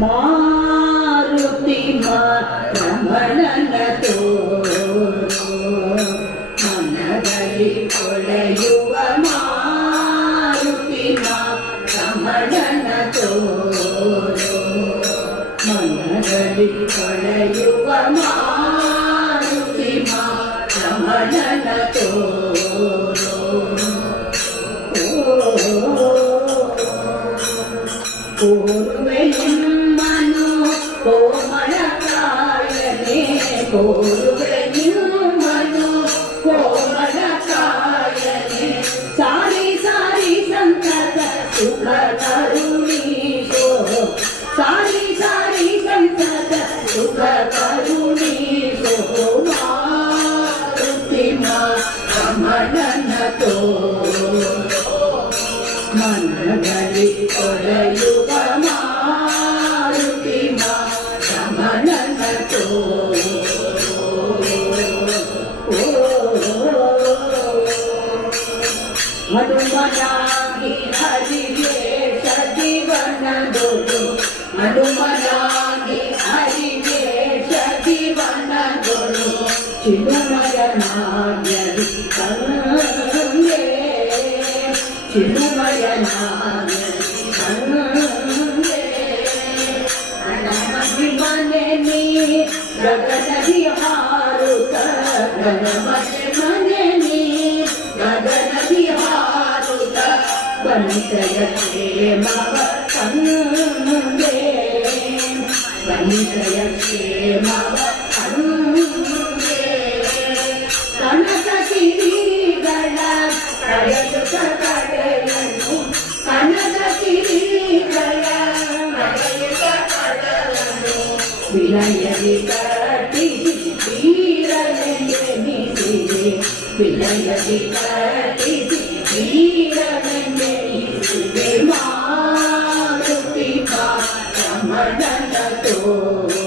ಮಾರುತಿ ರಮಣನ ತೋರು ಮನದಲ್ಲಿ ಕೊಳೆಯುವ ಮಾರುತಿ ರಮಣನ ತೋರು ಮನದಲ್ಲಿ ಕೊಳೆಯುವ ಮಾರುತಿ ರಮಣನ ತೋರು. ಕೋರುವೆ ನಿಮ್ಮನು ಕೋಮಳ ಕಾಯನೆ ಕೋರುವೆ ನಿಮ್ಮನು ಕೋಮಳ ಕಾಯನೆ ಸಾರಿ ಸಾರಿ ಸಂತತ ಸುಖ ಕರುಣೀಶೋ ಸಾರಿ ಸಾರಿ ಸಂತತ ಸುಖ ಕರುಣೀಶೋ ಮಾರುತಿ ರಮಣನ ತೋರು ಮನದಲ್ಲಿ ಕೊಳೆಯುವ ಮಾರುತಿ ರಮಣನ ತೋರು. ಹನುಮನಾಗಿ ಹರಿವೇಶ ಜೀವನದೊಳು ಹನುಮನಾಗಿ ಹರಿವೇಶ ಜೀವನದೊಳು ಚಿಲುಮಯನಾಗ್ಯದಿ ಕಂಗೆ ಚಿಲುಮಯನಾಗ್ಯದಿ ಕಂಗೆ ಮನೆ ನೀ ಗಗನದಿ ಹಾರುತ್ತ ಮನೆ ನೀ ಗಗನದಿ ಹಾರುತ್ತ ಬನಿತೆಯ ಕ್ಷೇಮವ ಕಂಗೆ ಬನಿತೆಯ ಕ್ಷೇಮವ ಕಂಗೆ ಕನಕ ಕಿರಿಗಳ ಕಳೆಯುತ್ತ ಕಡೆಯನ್ನು ಕನಕ ಕಿರಿಗಳ ಕಳೆಯುತ್ತ ಕಡಲನ್ನು ವಿನಯದಿ ಕಟ್ಟಿಸಿ ತೀರನೆಂದೆನಿಸಿದೆ ವಿನಯದಿ ಕಟ್ಟಿಸಿ ತೀರನೆಂದೆನಿಸಿದೆ ಮಾರುತಿ ರಮಣನ ತೋರು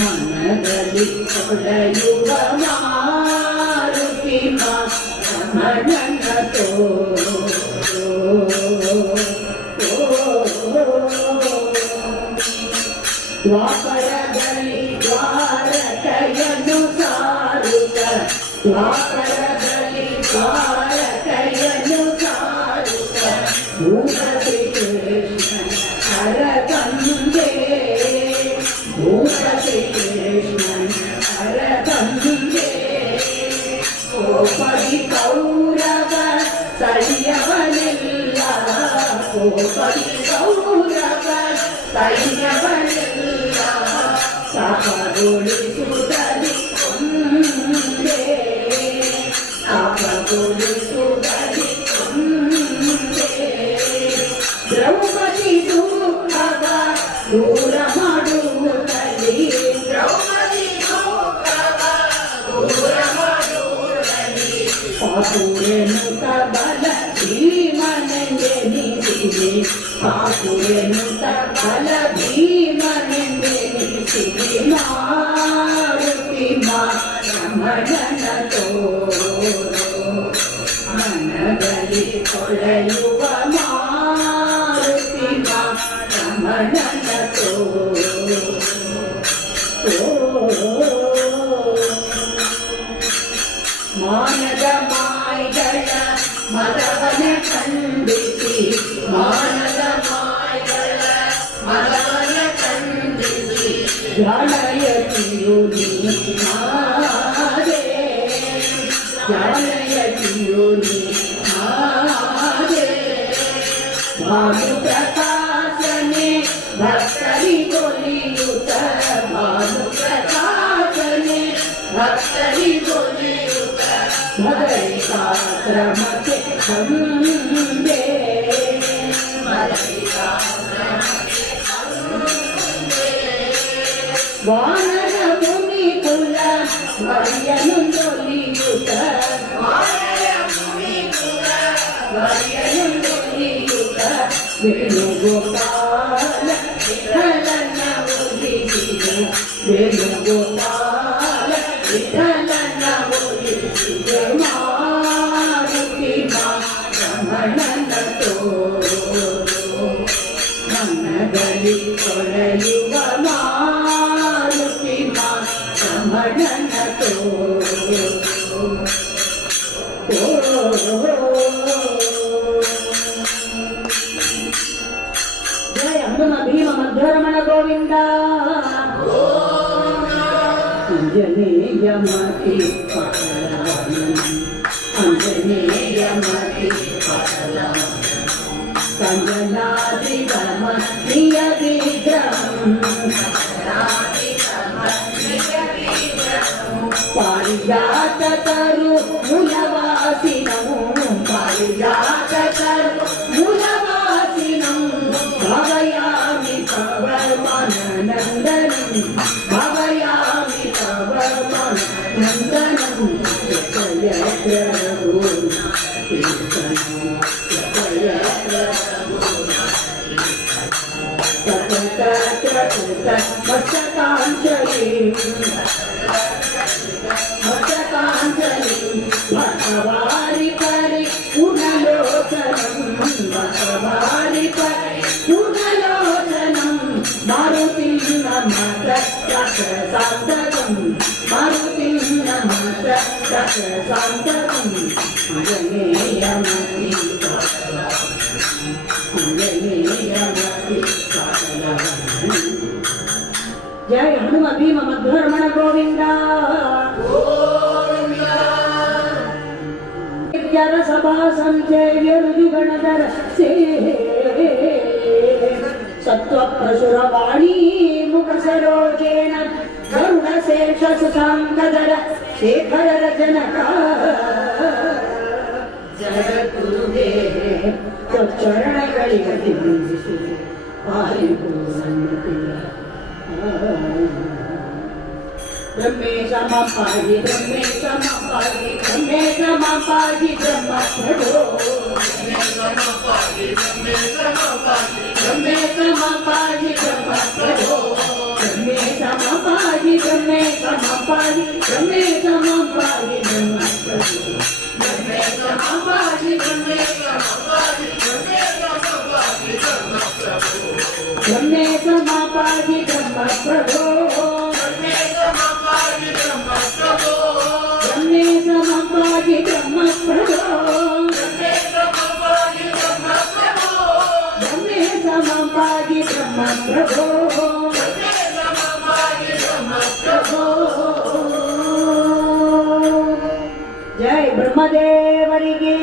ಮನದಲ್ಲಿ ಕೊಳೆಯುವ ಮಾರುತಿ ರಮಣನ ತೋರು. ದ್ವಾಪರದಲ್ಲಿ ದ್ವಾರಕೆಯನ್ನು ಸಾರುತ್ತ ದ್ವಾಪರದಲ್ಲಿ ದ್ವಾರಕೆಯನ್ನು ಸಾರುತ್ತ ಭೂತ ಶ್ರೀಕೃಷ್ಣನ ಹರ ತಂದೆ ಭೂತ ಶ್ರೀಕೃಷ್ಣನ ಹರ ತಂದೆ ಕೋಪದಿ ಕೌರವ ಸೈನ್ಯವನೆಲ್ಲ ಕೋಪದಿ ಕೌರವ ಸೈನ್ಯವನೆಲ್ಲ ಸಾಪಗೊಳಿಸುತ್ತಲಿ ಒಂದೇ ಸಾಪಗೊಳಿಸುತ್ತಲಿ ಒಂದೇ ದ್ರೌಪದಿ ದುಃಖವ ದೂರ ಮಾಡುವುದಲಿ ದ್ರೌಪದಿ ದುಃಖವ ದೂರ ಮಾಡುವುದಲಿ ಪಾಪುವೆನುತ ಬಲ ಭೀಮನೆಂದೆನಿಸಿದೆ ಪಾಪುವೆನುತ ಬಲ ಭೀಮನೆಂದೆನಿಸಿದೆ ಮಾರುತಿ ರಮಣನ ತೋರು ಮನದಲ್ಲಿ ಕೊಳೆಯುವ ಮಾರುತಿ ರಮಣನ ತೋರು. ಜಾನಯತಿಯು ನೀನಾದೆ ಜಾನಯತಿಯು ನೀನಾದೆ ಭಾನು ಪ್ರಕಾಶನೆ ಭಕ್ತರಿಗೊಲಿಯುತ ಭಾನು ಪ್ರಕಾಶನೆ ಭಕ್ತರಿಗೊಲಿಯುತ ಭಗೈಕಾಶ್ರಮಕ್ಕೆ ಬಂದೆ ವಾನರ ಮುನಿ ಕುಲ ವರಿಯನುಂದೊಲಿಯುತ ವರಿಯನುಂದೊಲಿಯುತ ವೇಣುಗೋಪಾಲ ವಿಠಲನ ಒಲಿಸಿದೆ ವೇಣುಗೋಪಾಲ ವಿಠಲನ ಒಲಿಸಿದೆ ಮಾರುತಿ ರಮಣನ ತೋರು ಮನದಲ್ಲಿ ಕೊಳೆಯುವ ಮಾರುತಿ ರಮಣನ ತೋರು ಜಯ ಹನುಮ ಭೀಮ ಮಧ್ವರಮಣ ಗೋವಿಂದ ಅಂಜನೇಯಮತಿ ಅಂಜನೇಯಮತಿ ಕಂಜನಾದಿಗಮ ಪ್ರಿಯ ವಿಗ್ರಹಂ ಪಾರಿಜಾತಕರು ಮೂಲವಾಸಿನಂ ಪಾರಿಜಾತಕರು ಮೂಲವಾಸಿನಂ ಭಾವಯಾಮಿ ಪವಮಾನನಂದನಂ ಭಾವಯಾಮಿ ಪವಮಾನನಂದನಂ ಜಯ ಪ್ರಭು ಮಸ್ತಕಾಂಜಲಿ ಮಸ್ತಕಾಂಜಲಿ ಭಗವಾರಿ ಪರಿ ಪುನಲೋಚನಂ ಭಗವಾರಿ ಪರಿ ಪುನಲೋಚನಂ ಮಾರುತಿ ನಮತ ರಕ್ಷಸಾಂತಕಂ ಮಾರುತಿ ನಮತ ರಕ್ಷಸಾಂತಕಂ ಅಂಜನೇಯಮತಿ ಅಂಜನೇಯಮತಿ ಜಯ ಹನುಮ ಭೀಮ ಮಧ್ವರಮಣ ಗೋವಿಂದ ಸಭಾ ಸಂಜಯ ಋಜುಗಣಧರ ಸೇ ಸತ್ವ ಪ್ರಸುರ ವಾಣಿ ಮುಖ ಸರೋಜೇನ ಗರುಡ ಶೇಷ ಸುತಾಂಗದರ ಶೇಖರ ಜನಕ ಜಗದ್ಗುರುದೇ ಚರಣಗಳಿಗೆ ವಂದಿಸಿ ಪಾಲಿಪು ಸನ್ಮತಿಯ ಬ್ರಹ್ಮೇಶ ಮಪಾಗಿ ಬ್ರಹ್ಮೇಶ ಮಪಾಗಿ ಬ್ರಹ್ಮೇಶ ಮಪಾಗಿ ಬ್ರಹ್ಮ ಪ್ರಭೋ ಬ್ರಹ್ಮೇಶ ಮಪಾಗಿ ಬ್ರಹ್ಮೇಶ ಮಪಾಗಿ ಬ್ರಹ್ಮ ಪ್ರಭೋ ಬ್ರಹ್ಮೇಶ ಮಪಾಗಿ ಬ್ರಹ್ಮೇಶ ಮಪಾಗಿ ಬ್ರಹ್ಮೇಶ ಮಪಾಗಿ ಬ್ರಹ್ಮ ಪ್ರಭೋ ಬ್ರಹ್ಮೇಶ ಮಪಾಗಿ ಬ್ರಹ್ಮೇಶ ಮಪಾಗಿ ಬ್ರಹ್ಮೇಶ ಮಪಾಗಿ ಬ್ರಹ್ಮ ಪ್ರಭೋ ಬ್ರಹ್ಮೇಶ ಮಪಾಗಿ ಬ್ರಹ್ಮ ಪ್ರಭೋ ಬ್ರಹ್ಮೇಶ ಮಪಾಗಿ ಬ್ರಹ್ಮ ಪ್ರಭೋ ಜಯ ಬ್ರಹ್ಮದೇವರಿಗೆ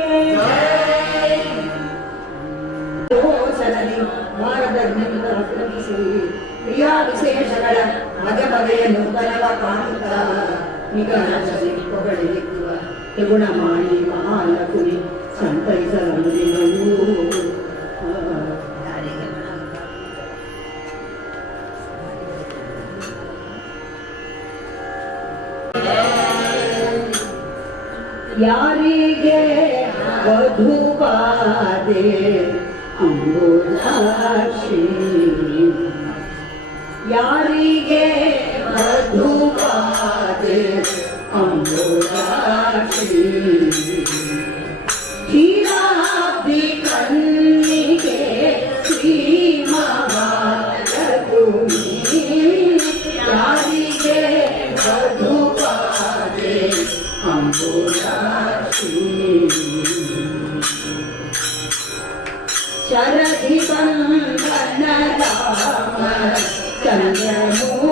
ಕ್ರಿಯಾ ವಿಶೇಷಗಳ ಬಗೆ ಬಗೆಯ ನೂತನವ ಕಾಣುತ್ತ ನಿಗಲಿಕ್ಕುವ ತ್ರಿಗುಣ ಮಾಡಿ ಮಹಾಲಕುನಿ ಸಂತೈಸಲುದಿನವು ಯಾರಿಗೆ ವಧುಪಾದೆ ಅಂಬುಜಾಕ್ಷಿ ಯಾರಿಗೆ ವಧುಪಾದೆ ಅಂಬುಜಾಕ್ಷಿ ಕ್ಷೀರಾಬ್ಧಿ ಕಣ್ಣಿಗೆ ಶ್ರೀ ಮಹಾಲಕ್ಷ್ಮಿ ಯಾರಿಗೆ ವಧುಪಾದೆ ಅಂಬುಜಾಕ್ಷಿ ಶರದಿ ಬಂಧನ ರಾಮ ಚಂದ್ರಮೋ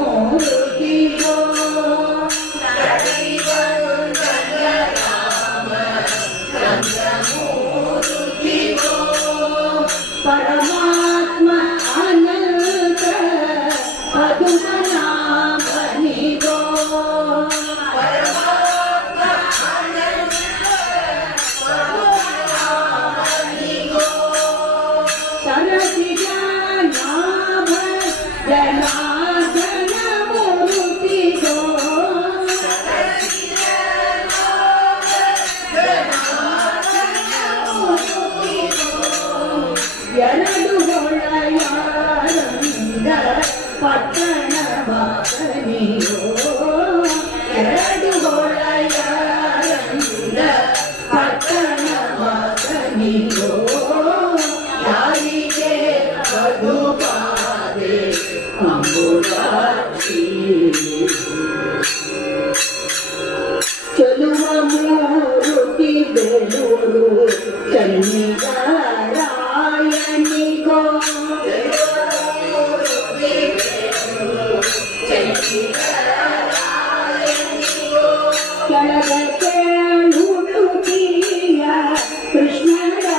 ಪಟ್ಟಣ ಬಾಗನಿಯೋ ಎರಡು ಹೊಳೆಯರಿಂದ ಪಟ್ಟಣ ಬಾಗನಿಯೋ ಯಾರಿಗೆ ಬದುಕಾದೆ ಅಂಬುರಾಕ್ಷಿ ಚಲುವ ಮೂರುತಿ ಬೆಲೂರು ಚನ್ನಿಗರಾಯನಿಗೋ ಕೆಳಗೆ ಹುಡುಕಿಯ ಕೃಷ್ಣರಾಯನಿಗೋ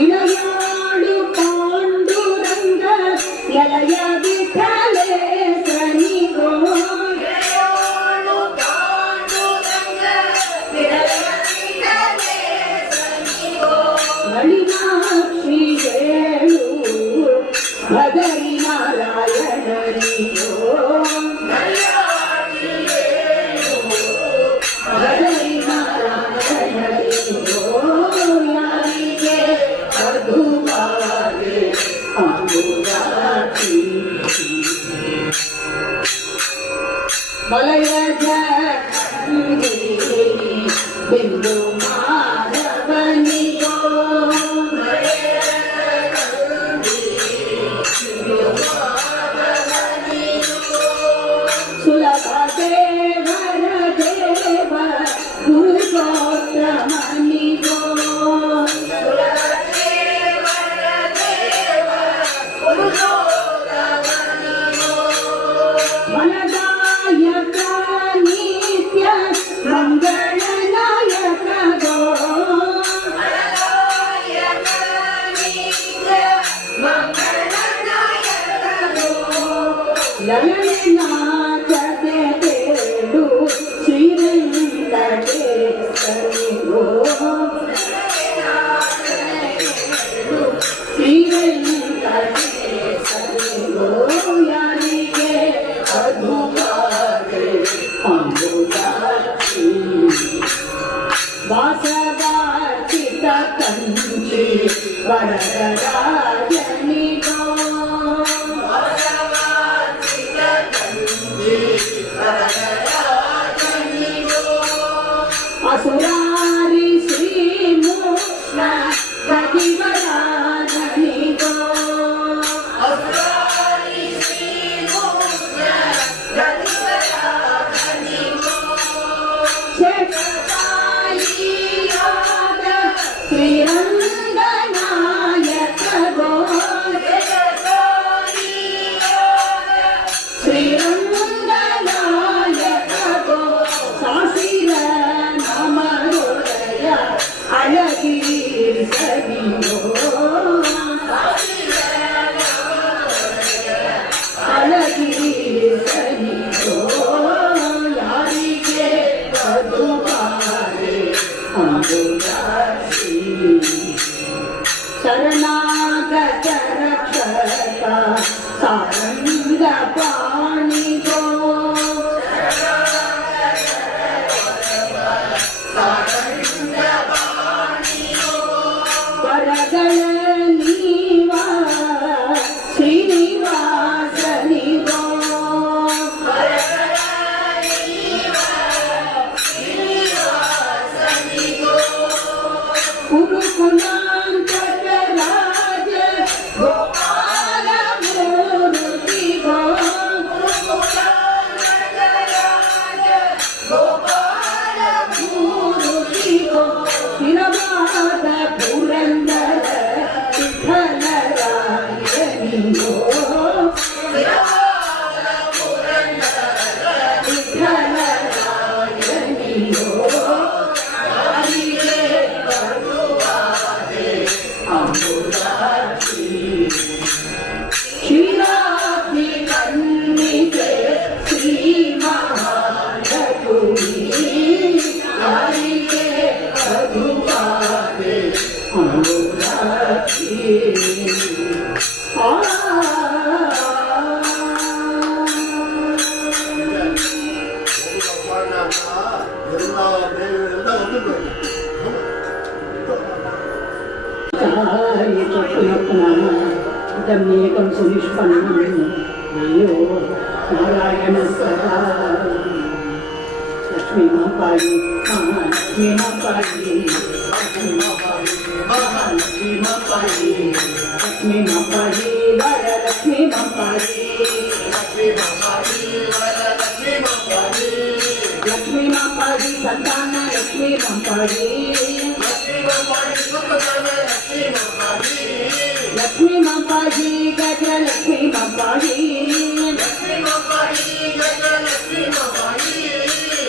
ಇಳೆಯಾಡು ಪಾಂಡುರಂಗ ಎಲೆಯ ವಿಠಲೇಶನಿಗೋ ಮಣಿನಾಕ್ಷಿ ಹೇಳು ಭದರಿ ನಾರಾಯಣನಿಗೋ ಭದರಿ ನಾರಾಯಣನಿಗೋ ಯಾರಿಗೆ ಮಧುವಾದೆ ಅಂಬುರಾಕ್ಷಿ ಮಲಯ ಬಿಂದು ಮಾಧವನಿಗೋ ಸುಲಭ ದೇವರ ದೇವ ಪುರುಷೋತ್ತಮನಿಗೋ ಮನದಾಯಕ ನಿತ್ಯ ಮಂಗಳನಾಯಕಗೋ ಲಲನಾಥದೆ ಬೇಡು ಶ್ರೀರಂಗೇಶ್ವರಿಗೋ ಶ್ರೀರಂಗೇಶ್ವರಿಗೋ ಯಾರಿಗೆ ಮಧುವಾದೆ ಅಂಬುರಾಕ್ಷಿ ವಾಸವಾಚಿತ ಕಂಚಿ ವರದರಾಜನಿಗೋ ಅಸುರಾರಿ ಶ್ರೀಮೂಷ್ಣ ಪ್ರತಿವರಾಜನಿಗೋ ಶೇಷಸಾಯಿಯಾದ ಶ್ರೀರಂಗನಾಯಕಗೋ ಶ್ರೀರಂಗನಾಯಕಗೋ ಸಾಸಿರ ನಮರುದಯ ಅಳಗಿರಿಸದಿಯೋ ಅಳಗಿರಿಸದಿಯೋ ಯಾರಿಗೆ ಮಧುವಾದೆ ಅಂಬುರಾಕ್ಷಿ ಶರಣಾಗತ ರಕ್ಷಕ ಸಾರಂಗ ಪಾಣಿಗೋ ವರಗಳ ನೀವ ಶ್ರೀನಿವಾಸನಿಗೋ ಕುರುಕುಲಾಂತಕ ರಾಜ ಗೋಪಾಲ ಮೂರುತಿಗೋ दम्येकं सुनिष्पन्नं देयो नारायणस्तदा लक्ष्मी महाकाली महालक्ष्मी महाकाली लक्ष्मी महाकाली लक्ष्मी महाकाली वरलक्ष्मी महाकाली लक्ष्मी महाकाली संतान लक्ष्मी महाकाली लक्ष्मी महाकाली गज लक्ष्मी महाकाली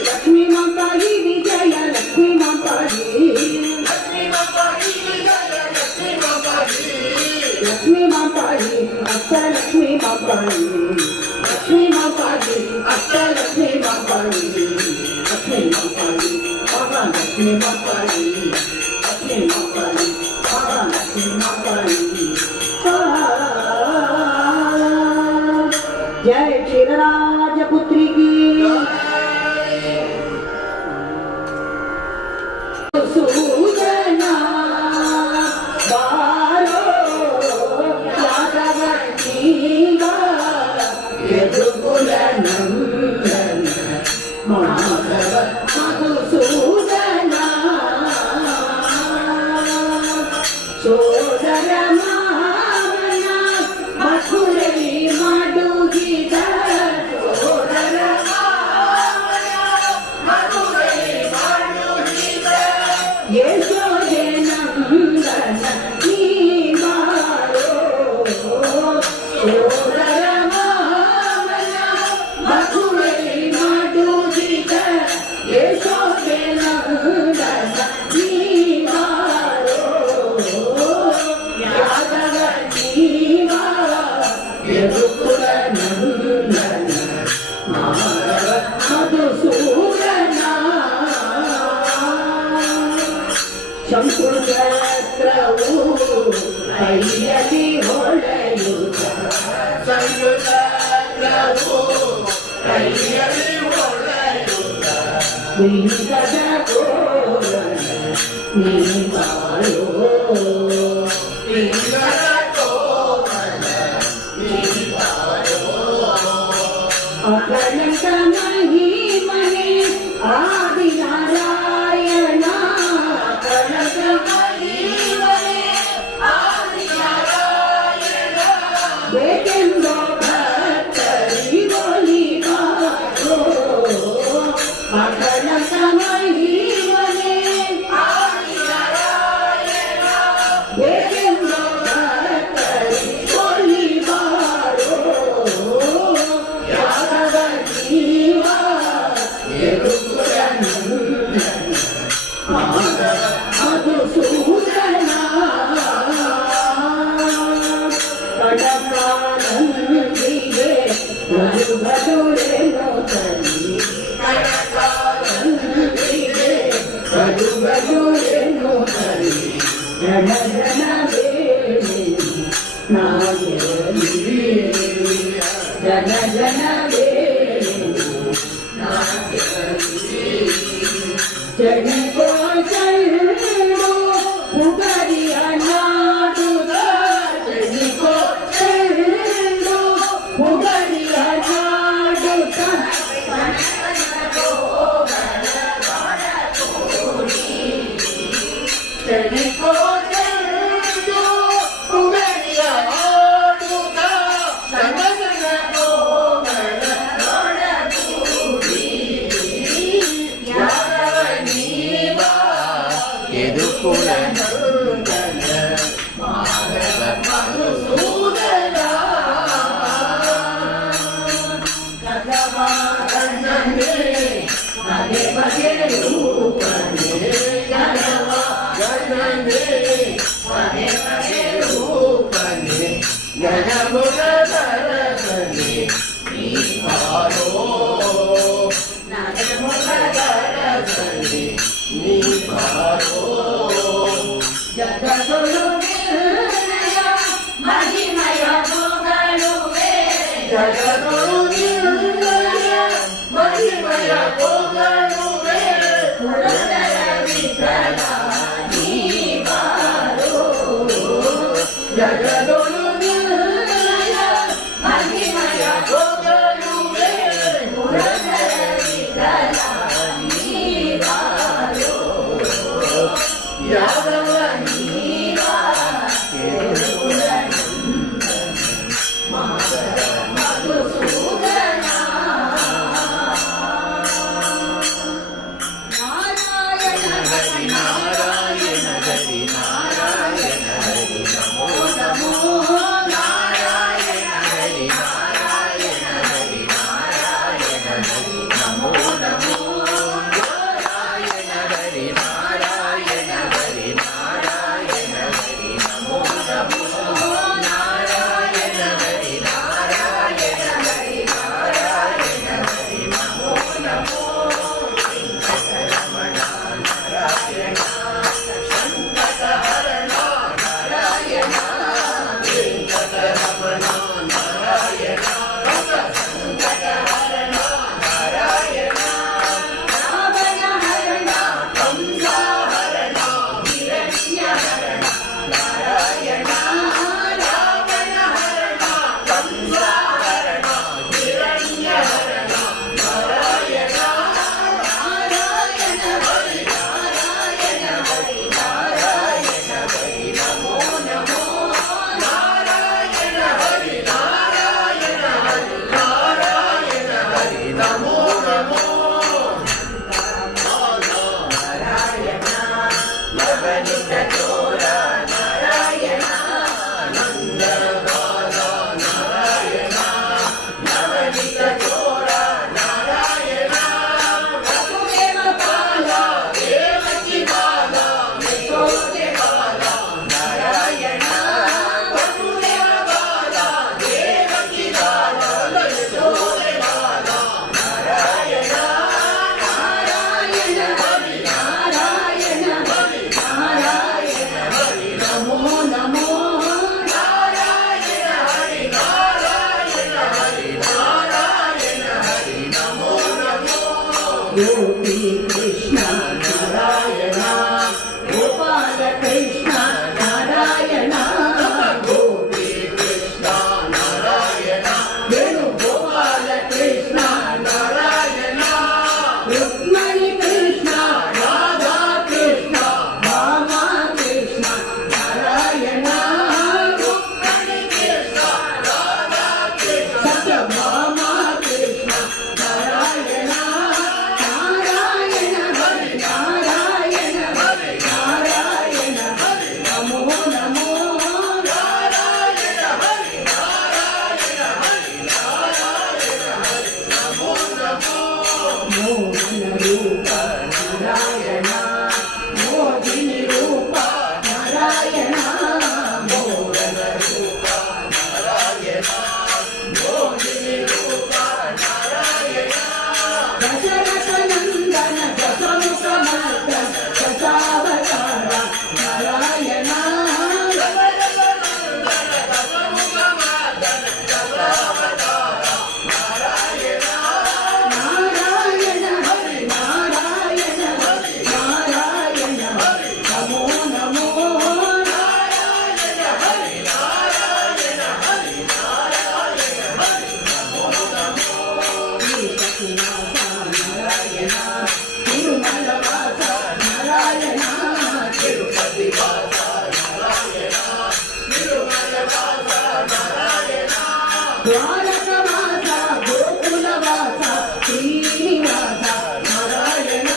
लक्ष्मी महाकाली विजय लक्ष्मी महाकाली लक्ष्मी महाकाली अष्टलक्ष्मी महाकाली लक्ष्मी महाकाली अष्टलक्ष्मी महाकाली लक्ष्मी महाकाली महालक्ष्मी महाकाली लक्ष्मी महाकाली महालक्ष्मी महाकाली जय क्षीरराज पुत्री की सूजना बारो यादवती यदुकुलनंदन माधव मधुसूदना सोदर मामना मथुरई माडुगिद सोदर यशोदे नंदन नीमारो सोदर मामना मथुरई माडुगिद यशोदे नंदन नीमारो यादव नीमा यदुकुलनंदन माधव मधुसूदना शंकुचक्रವು ಕೈಯಲ್ಲಿ ಹೊಳೆಯುತ್ತ ಲಿಂಗದ ಕೋರಣ ನೀ ಬಾರೋ ಅಗಣಿತ ಮಹಿಮನೆ ಆದಿನಾರಾಯಣ ಅಗಣಿತ ಮಹಿಮನೆ ಆದಿನಾರಾಯಣ ಬೇಕೆಂದ ಭಕ್ತರಿ ಒಲಿಬಾರೋ ಅಗಣಿತ ಮಹಿಮನೆ ಆದಿನಾರಾಯಣ ಬೇಕೆಂದ ಭಕ್ತರಿ ಒಲಿಬಾರೋ ಮಧುಸೂದನ ಕಡಕಾನಂದಿಗೆ ಮಧುಬದುರೆನೋ ತನಿ ಕಡಕಾನಂದಿಗೆ ಮಧುಬದುರೆನೋ ತನಿ ಜನ ಜನ ಬೇಡಿ ನಾಗಲಿ ಜನ ಜನ ಬೇಡಿ ಜಗೋ ಚೈರೋ ಹುಗರಿಯ ನಾಡುದ ಜಗೋ ಚೈರೋ ಹುಗರಿಯ ನಾಡುದ ಜಗೋ ಚೈರೋ ಹುಗರಿಯ ನಾಡುದ ಯದುಕುಲನಂದನ ಮಾಧವ ಮಧುಸೂದನ ಗಜವಾಹನನೇ ಬಗೆ ಬಗೆ ರೂಪನೇ ಗಜವಾಹನನೇ ಬಗೆ ಬಗೆ ರೂಪನೇ ಗಜಮುಖಧರನೇ ನೀ ಬಾರೋ ಗಜಮುಖಧರನೇ ನೀ ಬಾರೋ ಜಗದೊಳ ನವನಿತ ಚೋರ ನಾರಾಯಣ ನಂದಗಾಲ ನಾರಾಯಣ ನವನಿತ ಚೋರ ನಾರಾಯಣ ವಸುದೇವ ಬಾಲ ದೇವಕಿ ಬಾಲ ಯಶೋದೆ ಬಾಲ ನಾರಾಯಣ ವಸುದೇವ ಬಾಲ ದೇವಕಿ ಬಾಲ ಯಶೋದೆ ಬಾಲ ನಾರಾಯಣ ನಾರಾಯಣ ಹರಿ ನಾರಾಯಣ ಹರಿ ನಾರಾಯಣ ಹರಿ ನಮೋ ನಮೋ ನಾರಾಯಣ ಹರಿ ನಾರಾಯಣ ಹರಿ ನಾರಾಯಣ ಹರಿ ನಮೋ ನಮೋ ಗೋಪಿ ಕೃಷ್ಣ ನಾರಾಯಣ ಗೋಪಾಲ ಕೃಷ್ಣ ನಾರಾಯಣ ಗೋಪಿ ಕೃಷ್ಣ ನಾರಾಯಣ ವೇಣು ಗೋಪಾಲ ಕೃಷ್ಣ ನಾರಾಯಣ ರುಕ್ಮಣಿ ಕೃಷ್ಣ ರಾಧಾ ಕೃಷ್ಣ ರಾಮ ಕೃಷ್ಣ ನಾರಾಯಣ ರುಕ್ಮಣಿ ಕೃಷ್ಣ ರಾಧಾ ಕೃಷ್ಣ ಸತ್ಯಭಾಮ ಕೃಷ್ಣ ನಾರಾಯಣ ನಾರಾಯಣ ಹರಿ ನಾರಾಯಣ ಹರಿ ನಾರಾಯಣ ಹರಿ ನಮೋ ನಮೋ ನಾರಾಯಣ ಹರಿ ನಾರಾಯಣ ಹರಿ ನಾರಾಯಣ ಹರಿ ನಮೋ ನಮೋ ಮೋಹನ ರೂಪ ನಾರಾಯಣ ಮೋಹಿನಿ ರೂಪ ನಾರಾಯಣ ಮೋಹನ ರೂಪ ನಾರಾಯಣ ಮೋಹಿನಿ ರೂಪ ನಾರಾಯಣ ದಶರಥ ನಂದನ ದಶಮುಖ ಮರ್ದನ ದಶಾವತಾರ ನಾರಾಯಣ ದಶರಥ ನಂದನ ದಶಮುಖ ಮರ್ದನ ದಶಾವತಾರ ನಾರಾಯಣ ನಾರಾಯಣ ಹರಿ ನಾರಾಯಣ ಹರಿ ನಾರಾಯಣ ಹರಿ ನಮೋ ನಮೋ ನಾರಾಯಣ ಹರಿ ನಾರಾಯಣ ಹರಿ ನಾರಾಯಣ ಹರಿ ನಮೋ ನಮೋ ಶ್ರೀಕೃಷ್ಣವಾಸ ನಾರಾಯಣ ತಿರುಮಲ ವಾಸ ನಾರಾಯಣ ತಿರುಪತಿ ವಾಸ ನಾರಾಯಣ ತಿರುಮಲ ವಾಸ ನಾರಾಯಣ ದ್ವಾರಕ ವಾಸ ಗೋಕುಲ ವಾಸ ಶ್ರೀನಿವಾಸ ನಾರಾಯಣ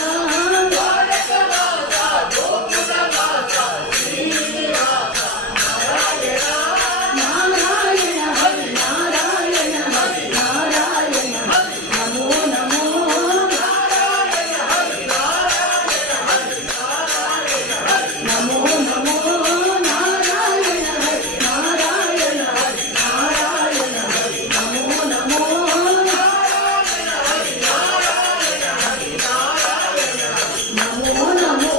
ದ್ವಾರಕ ವಾಸ ಗೋಕುಲ ವಾಸ ಶ್ರೀನಿವಾಸ ನಾರಾಯಣ ನಾರಾಯಣ ಹರಿ ನಾರಾಯಣ ಹರಿ ನಾರಾಯಣ ಹರಿ ನಮೋ ನಮೋ ನಾರಾಯಣ ಹರಿ ನಾರಾಯಣ ಹರಿ ನಾರಾಯಣ ಹರಿ ನಮೋ ನಮೋ ನಾರಾಯಣ ಹರಿ ನಾರಾಯಣ ಹರಿ ನಾರಾಯಣ ಹರಿ ನಮೋ ನಮೋ ನಾರಾಯಣ ಹರಿ ನಾರಾಯಣ ಹರಿ ನಾರಾಯಣ ಹರಿ ನಮೋ ನಮೋ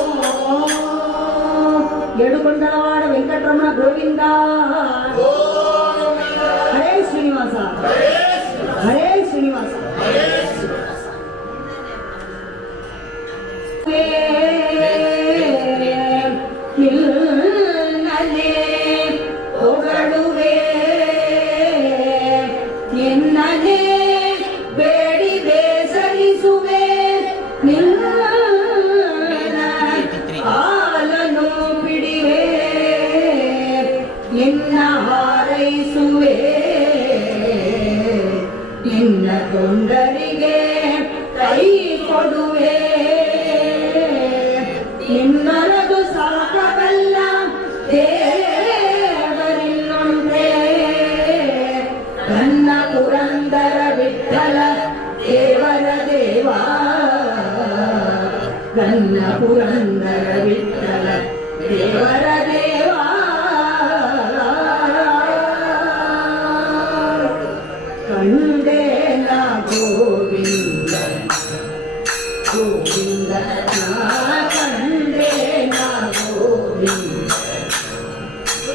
ಏಡುಕೊಂಡಲವಾಡ ವೆಂಕಟರಮಣ ಗೋವಿಂದ ಹರೇ ಶ್ರೀನಿವಾಸ ಹರೇ ಶ್ರೀನಿವಾಸ ನಿನ್ನನೆ ಹೊಗಳುವೆ ನಿನ್ನನೆ ಬೇಡಿ ಬೇಸರಿಸುವೆ ನಿನ್ನ ಹಾಲನು ಬಿಡಿವೆ ನಿನ್ನ ಹಾರೈಸುವೆ ನಿನ್ನ ತೊಂದರಿಗೆ ಕೈ ಕೊಡುವೆ ನಿನ್ನರದು ಸಾಕಬಲ್ಲ ದೇವರಿಲ್ಲೊಂದೇ ನನ್ನ ಪುರಂದರ ವಿಠಲ ದೇವರ ದೇವ ನನ್ನ ಪುರಂದರ ವಿಠಲ ದೇವರ ದೇವ ಕಂಡೆ ನಾ ಗೋವಿಂದ ಗೋವಿಂದ ಕಂಡೆ ನಾ ಗೋವಿಂದ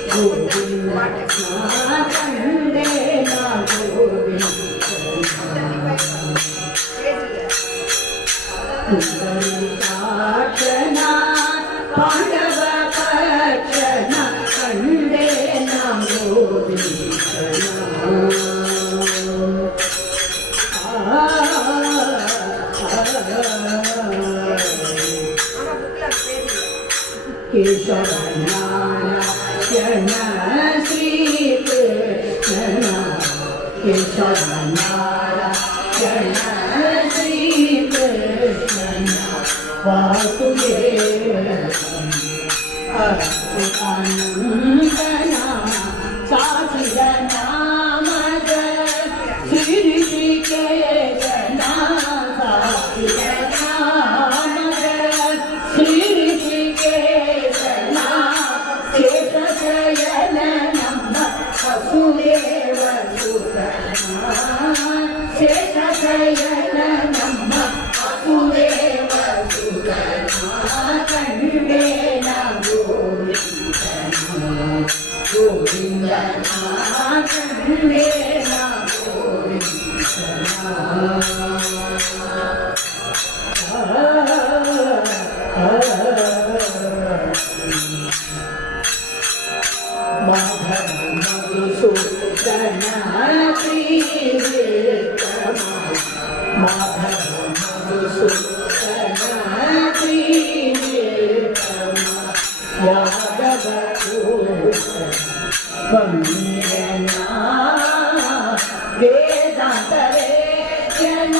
ಗೋವಿಂದ ಕಂಡೆ ನಾ ಗೋವಿಂದ ಕಾಚನ ಪಾಂಡವ ಪಕ್ಷನ ಕಂಡೆ ನಾ ಗೋವಿಂದ ಕೇಶವ ನಾರಾಯಣ ಶ್ರೀಕೃಷ್ಣ ಕೇಶವ ನಾರಾಯಣ ಶ್ರೀಕೃಷ್ಣ ವಾಸುದೇವ ಅಚ್ಯುತಾನಂದನ ಸಾಚಿದ ನಾಮದ ಶ್ರೀ ಋಷಿಕೇಶನ ಸಾಚಿದ ನಾಮದ ಶ್ರೀ ಋಷಿಕೇಶನ ಶೇಷಶಯನ ನಮ್ಮ ವಸುದೇವ ಸುತನ ಶೇಷಶಯನ ನಮ್ಮ ವಸುದೇವ ಸುತನ ಕಂಡೇ ಗೋವಿಂದನ ಕಂಡೇ ಮಧುಸೂದನ ಮಧುಸೂದನ ಯಾದವ ವಂದನ ವೇದಾಂತ ವೇದ್ಯನ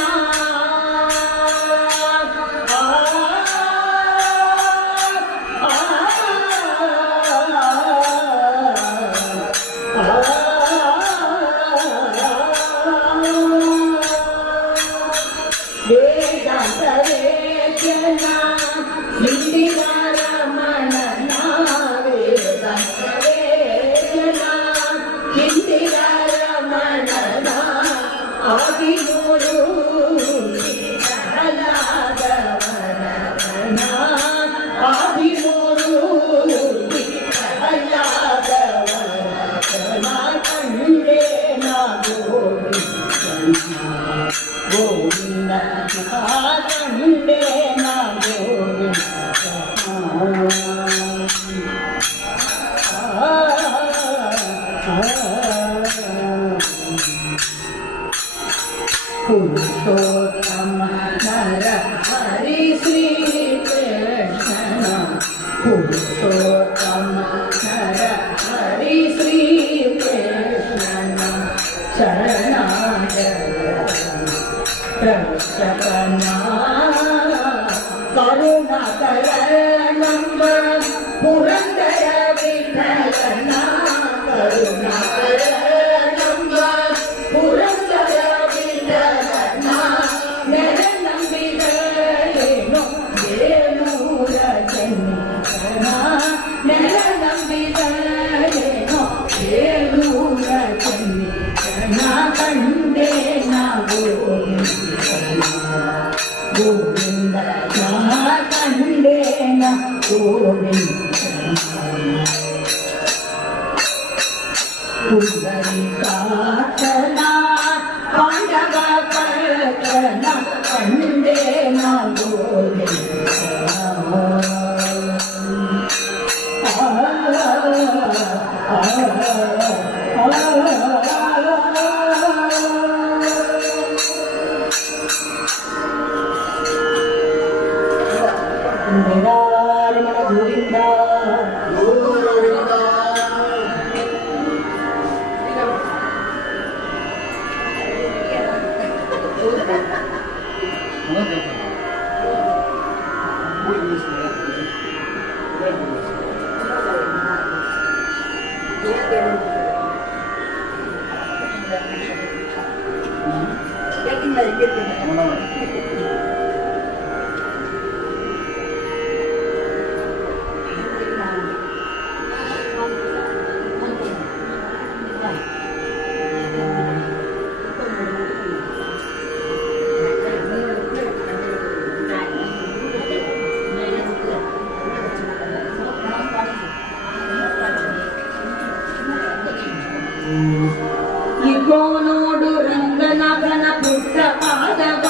ವೇದಾಂತ ವೇದ್ಯನ ಹಿಂದಿರಮಣನ ವೇದಾಂತ ವೇದ್ಯನ ಹಿಂದಿರಮಣನ ಆದಿಗುರು ಪ್ರಹ್ಲಾದವರನ ಆದಿಗುರು ಪ್ರಹ್ಲಾದವರನ ಕಂಡೇ ನಾ ಗೋವಿಂದ ಕಂಡೇ ನಾ पुरुषोत्तम नर हरि श्री कृष्ण पुरुषोत्तम नर हरि श्री कृष्ण शरणागत रक्षकना करुणाकरणं पुरन्दर विठलना करुणाकरणं पुरन्दर विठलना ನೆಲನಂಬಿದರೇನು ಬೇಲೂರ ಚೆನ್ನನ ನೆಲನಂಬಿದರೇನು ಬೇಲೂರ ಚೆನ್ನನ ಕಂಡೇ ನಾ ಗೋವಿಂದ ಕಂಡೇ ನಾ ಗೋವಿಂದ ಪುಂಡರೀಕಾಕ್ಷನ ಪಾಂಡವ ಪರತನ ಕಂಡೇ ನಾ ಗೋವಿಂದ ರಮಣ ಗೋವಿಂದ ಇಗೋ ನೋಡು ರಂಗನಗನ ಪುಟ್ಟ ಪಾದವ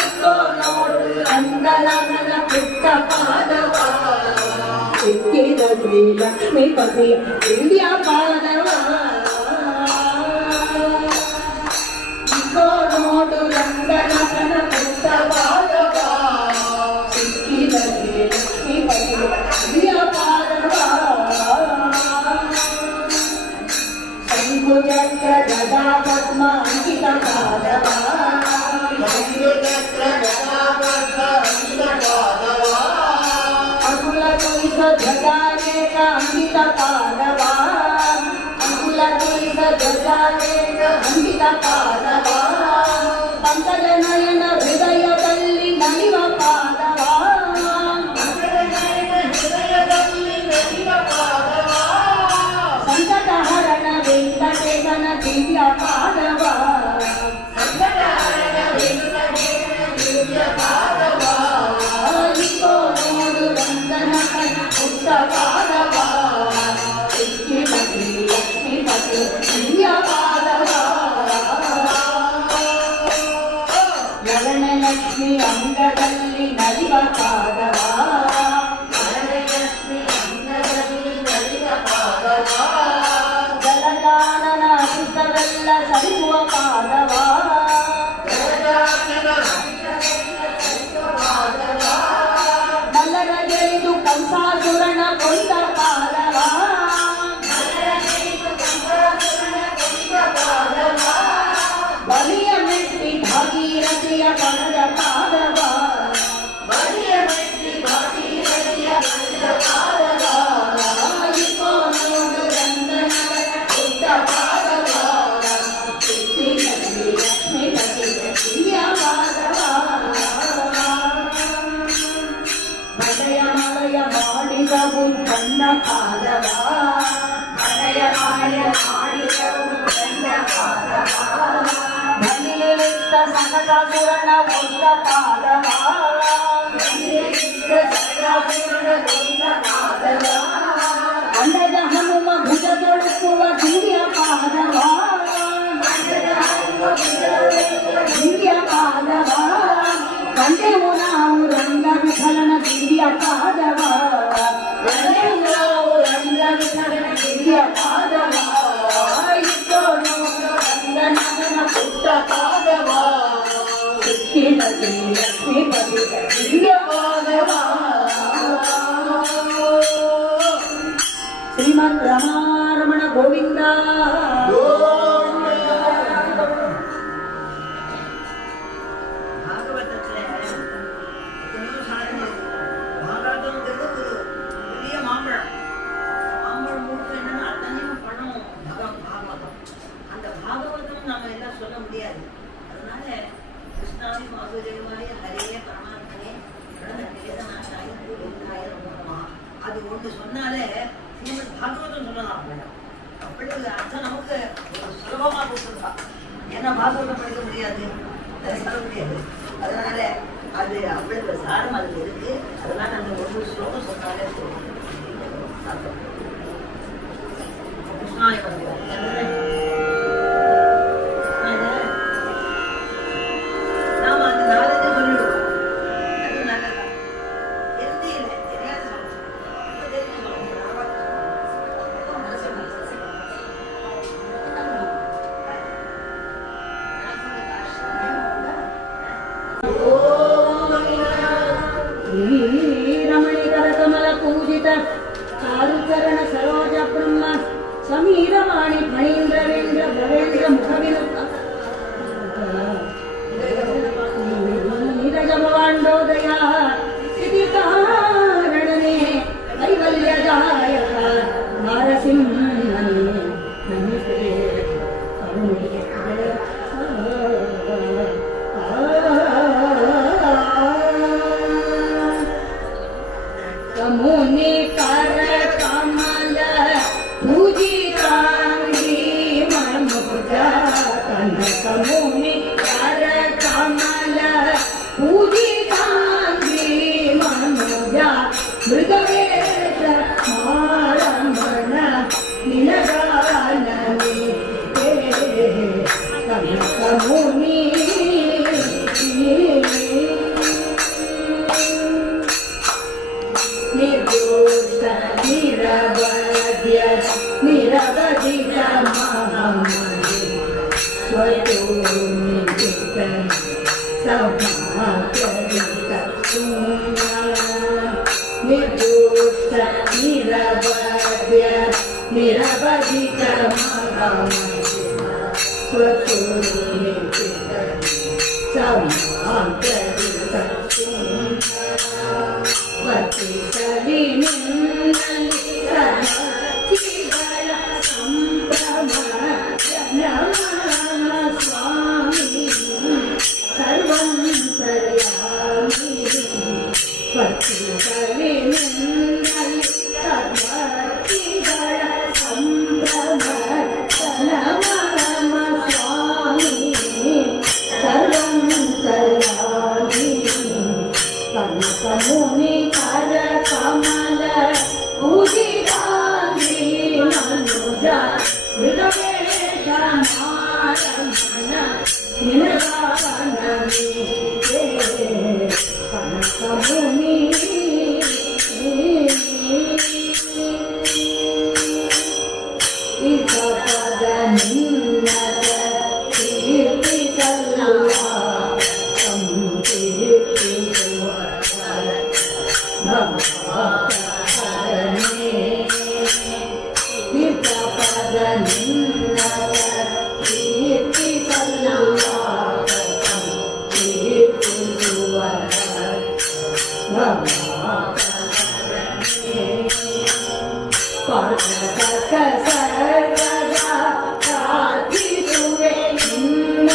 ಇಗೋ ನೋಡು ರಂಗನಗನ ಪುಟ್ಟ ಪಾದವ ಸಿಕ್ಕಿದ ಶ್ರೀ ಲಕ್ಷ್ಮೀಪತಿಯ ದಿವ್ಯ ಪಾದವ ಇಗೋ ನೋಡು ರಂಗನಗನ ಪುಟ್ಟ ಪಾದವ ಸಿಕ್ಕಿದ ಶ್ರೀ ಲಕ್ಷ್ಮೀಪತಿಯ ದಿವ್ಯ ಪಾದವ ಶಂಕುಚಕ್ರ ಗದಾ ಪದ್ಮ ಅಂಕಿತ ಪಾದವ ಶಂಕುಚಕ್ರ ಗದಾ ಪದ್ಮ ಅಂಕಿತ ಪಾದವ ಅಕುಲ ಕೈಸ ध्वजानेक अंकित पादवा कुलदेश ध्वजानेक अंकित पादवा पंकज नयन हृदयದಲ್ಲಿ ನಲಿವ ಪಾದವಾ ಸಂಕಟ ಹರಣ ವೆಂಕಟೇಶನ ದಿವ್ಯ ಪಾದವಾ ನೋಡು ರಂಗನ ಪುಟ್ಟ ಪಾದವಾ ಲಕ್ಷ್ಮೀಪತಿ ದಿವ್ಯ ಪಾದವಾ ಲಕ್ಷ್ಮಿ ಅಂಗದಲ್ಲಿ ನಲಿವ ಪಾದವಾ ಜಲಗಾನನ ಸುಖವೆಲ್ಲ ಸರಿಸುವ ಪಾದವಾ ಮಲ್ಲರ ಗೆಳೆದು ಕಂಸಾಸುರನ ಕೊಂದ ಪಾದವಾ ಬಲಿಯ ಮೆಟ್ಟಿ ಭಾಗೀರಥಿಯ ಪಡೆದ ಪಾದವಾ ನೋಡು ರಂಗನ ಪುಟ್ಟ ಪಾದವಾ ಲಕ್ಷ್ಮೀಪತಿ ದಿವ್ಯ ಪಾದವಾ ಮಳೆಯ ಮಳೆಯ ಮಾಡಿದವು ನನ್ನ ಪಾದವಾ ಮಳೆಯ ಮಳೆಯ ಮಾಡಿದವು ನನ್ನ ಪಾದವಾ ಬಲಿಯಿತ್ತ ಸನಕಾಸುರನ ಒಂದ ಪಾದವಾ ಅಂಡದ ಹನುಮ ಭುಜ ತೊಳುಕುವ ದಿವ್ಯ ಪಾದವಾ ದಿವ್ಯ ಪಾದವಾ ಕಂಡೆವು ನಾವು ರಂಗ ವಿಠಲನ ದಿವ್ಯ ಪಾದವಾ ಕಂಡೆವು ನಾವು ರಂಗ ವಿಠಲನ ದಿವ್ಯ ಪಾದವಾ ರಂಗನಾಥನ ಪುಟ್ಟ ಪಾದವಾ ಲಕ್ಷ್ಮೀಪತಿ ದಿವ್ಯ ಪಾದವಾ ಶ್ರೀಮದ್ ರಮಾರಮಣ ಗೋವಿಂದ ഭാഗവതത്തിലെ എത്രയോ സാധനങ്ങൾ ഭാഗവതം ഒരു വലിയ മാമ്പഴം மாம்பழம் மூட்டு என்னன்னா அத்தனையும் பழம் பாகவதம் அந்த பாகவதம் நம்ம எல்லாம் சொல்ல முடியாது அதனால கிருஷ்ணாவி வாசுதேவாய ஹரே பரமாத்மனே வேதநாசாய கோவிந்தாய நமோ அது ஒன்று சொன்னாலே ஸ்ரீமத் பாகவதம் சொல்லலாம் அப்படி ஒரு அர்த்தம் நமக்கு ஒரு சுலபமாக கொடுத்துருக்கா ஏன்னா பாகவதம் படிக்க முடியாது அதை சொல்ல முடியாது அதனால அது அவ்வளவு சாரம் அதுல இருக்கு அதனால அந்த ஒரு ஸ்லோகம் சொன்னாலே கிருஷ்ணாய நாம அந்த நாளைக்கு சொல்லிடுவோம் அது நல்லதா தெரியாது ರಮಣಿಕರ ಕಮಲ ಪೂಜಿತ ಚಾರುಚರಣ ಸರೋಜ ಬ್ರಹ್ಮ ಸಮೀರವಾಣಿ ಫಣೀಂದ್ರವೇಂದ್ರ ಭವೇಂದ್ರ ಮುಖವಿನುತ ನೀರಜ ಭವಾಂಡೋದಯ ಸ್ಥಿತಿ ಕಾರಣನೆ ಕೈವಲ್ಯದಾಯಕ ನಾರಸಿಂಹನೇ ನಮಿತೆ ಕರುಣಿಗೆ ಮುನಿ ಕರ ಕಮಲ ಪೂಜಿತಾಂಗಿ ಮನೋಜ ಕನಕ ಮುನಿ ಕರ ಕಮಲ ಪೂಜಿತಾಂಗಿ ಮನೋಜ ಮೃಗವೇಶ ಮಾಳಮಣ ನಿನಗಾನನೆ ಕನಕ ಮುನಿ ನಿರ್ದೋಷ ನಿರವಧ್ಯ ನಿರವಧಿಕ ಮಹಾಮಣಿ ಸ್ವತೋ ನಿಜಿತ ಸಮಾಕರಿತ ಶೂನ್ಯ ನಿರ್ದೋಷ ನಿರವಧ್ಯ ನಿರವಧಿಕ ಮಹಾಮಣಿ ಸ್ವತೋ ನಿಜಿತ ಸಮಾಕರಿತ ಶೂನ್ಯ ವತಿಸಲಿ ಪ್ರಾರ್ಥಿಸುವೆ ನಿನ್ನ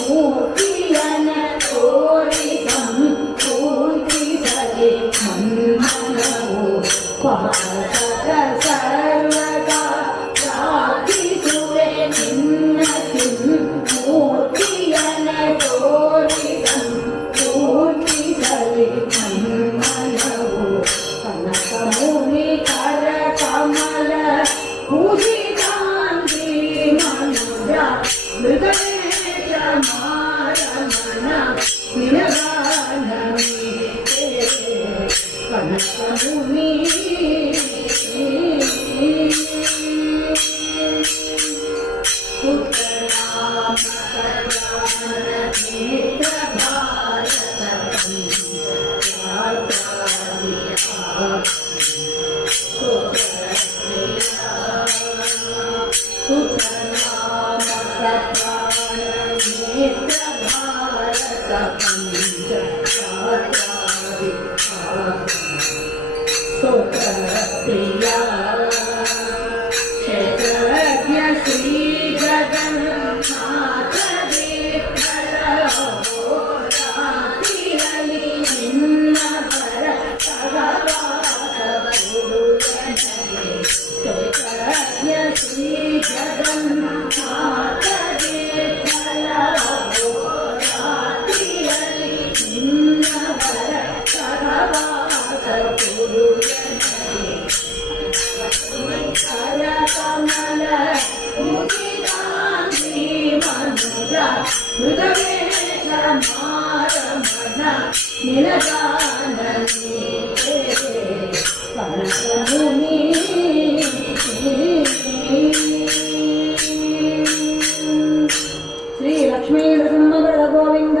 ಮೂರ್ತಿಯನ ತೋರಿ ಸಂಪೂರ್ತಿಸಲಿ ಮನ್ಮನವು ಸರ್ವದ ಪ್ರಾರ್ಥಿಸುವೆ ನಿನ್ನ ಮೂರ್ತಿಯನ ತೋರಿ ಸಂಪೂರ್ತಿಸಲಿ ಮನ್ಮನವು ಕನಕ ಮುನಿ ಕರ ಕಮಲ ಪೂಜಿತಾಂಗಿ ಮನುಜ ಮೃಗೇಶ ಮಾರಮನ ನಿನಗಾನಮೀತೆ ಕನಕ ಮುನಿ ಶ್ರೀ ಜಗನ್ನಾಥ ನಿನ್ನ ಪರ ಶ್ರೀ ಜಗನ್ನಾಥ ನಿನ್ನ ಪರ ಸಹವಾಸ ಕಮಲ ಮುಗಿದಾಂಗಿ ಮನುಜ ಮೃಗವೇಶ ಮಾರಮನ ನಿನಗಾನಮೀತೆ ಕನಕ ಮುನಿ ಶ್ರೀ ಲಕ್ಷ್ಮೀ ನೃಸಿಂಹಗಳ ಗೋವಿಂದ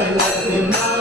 Narasimha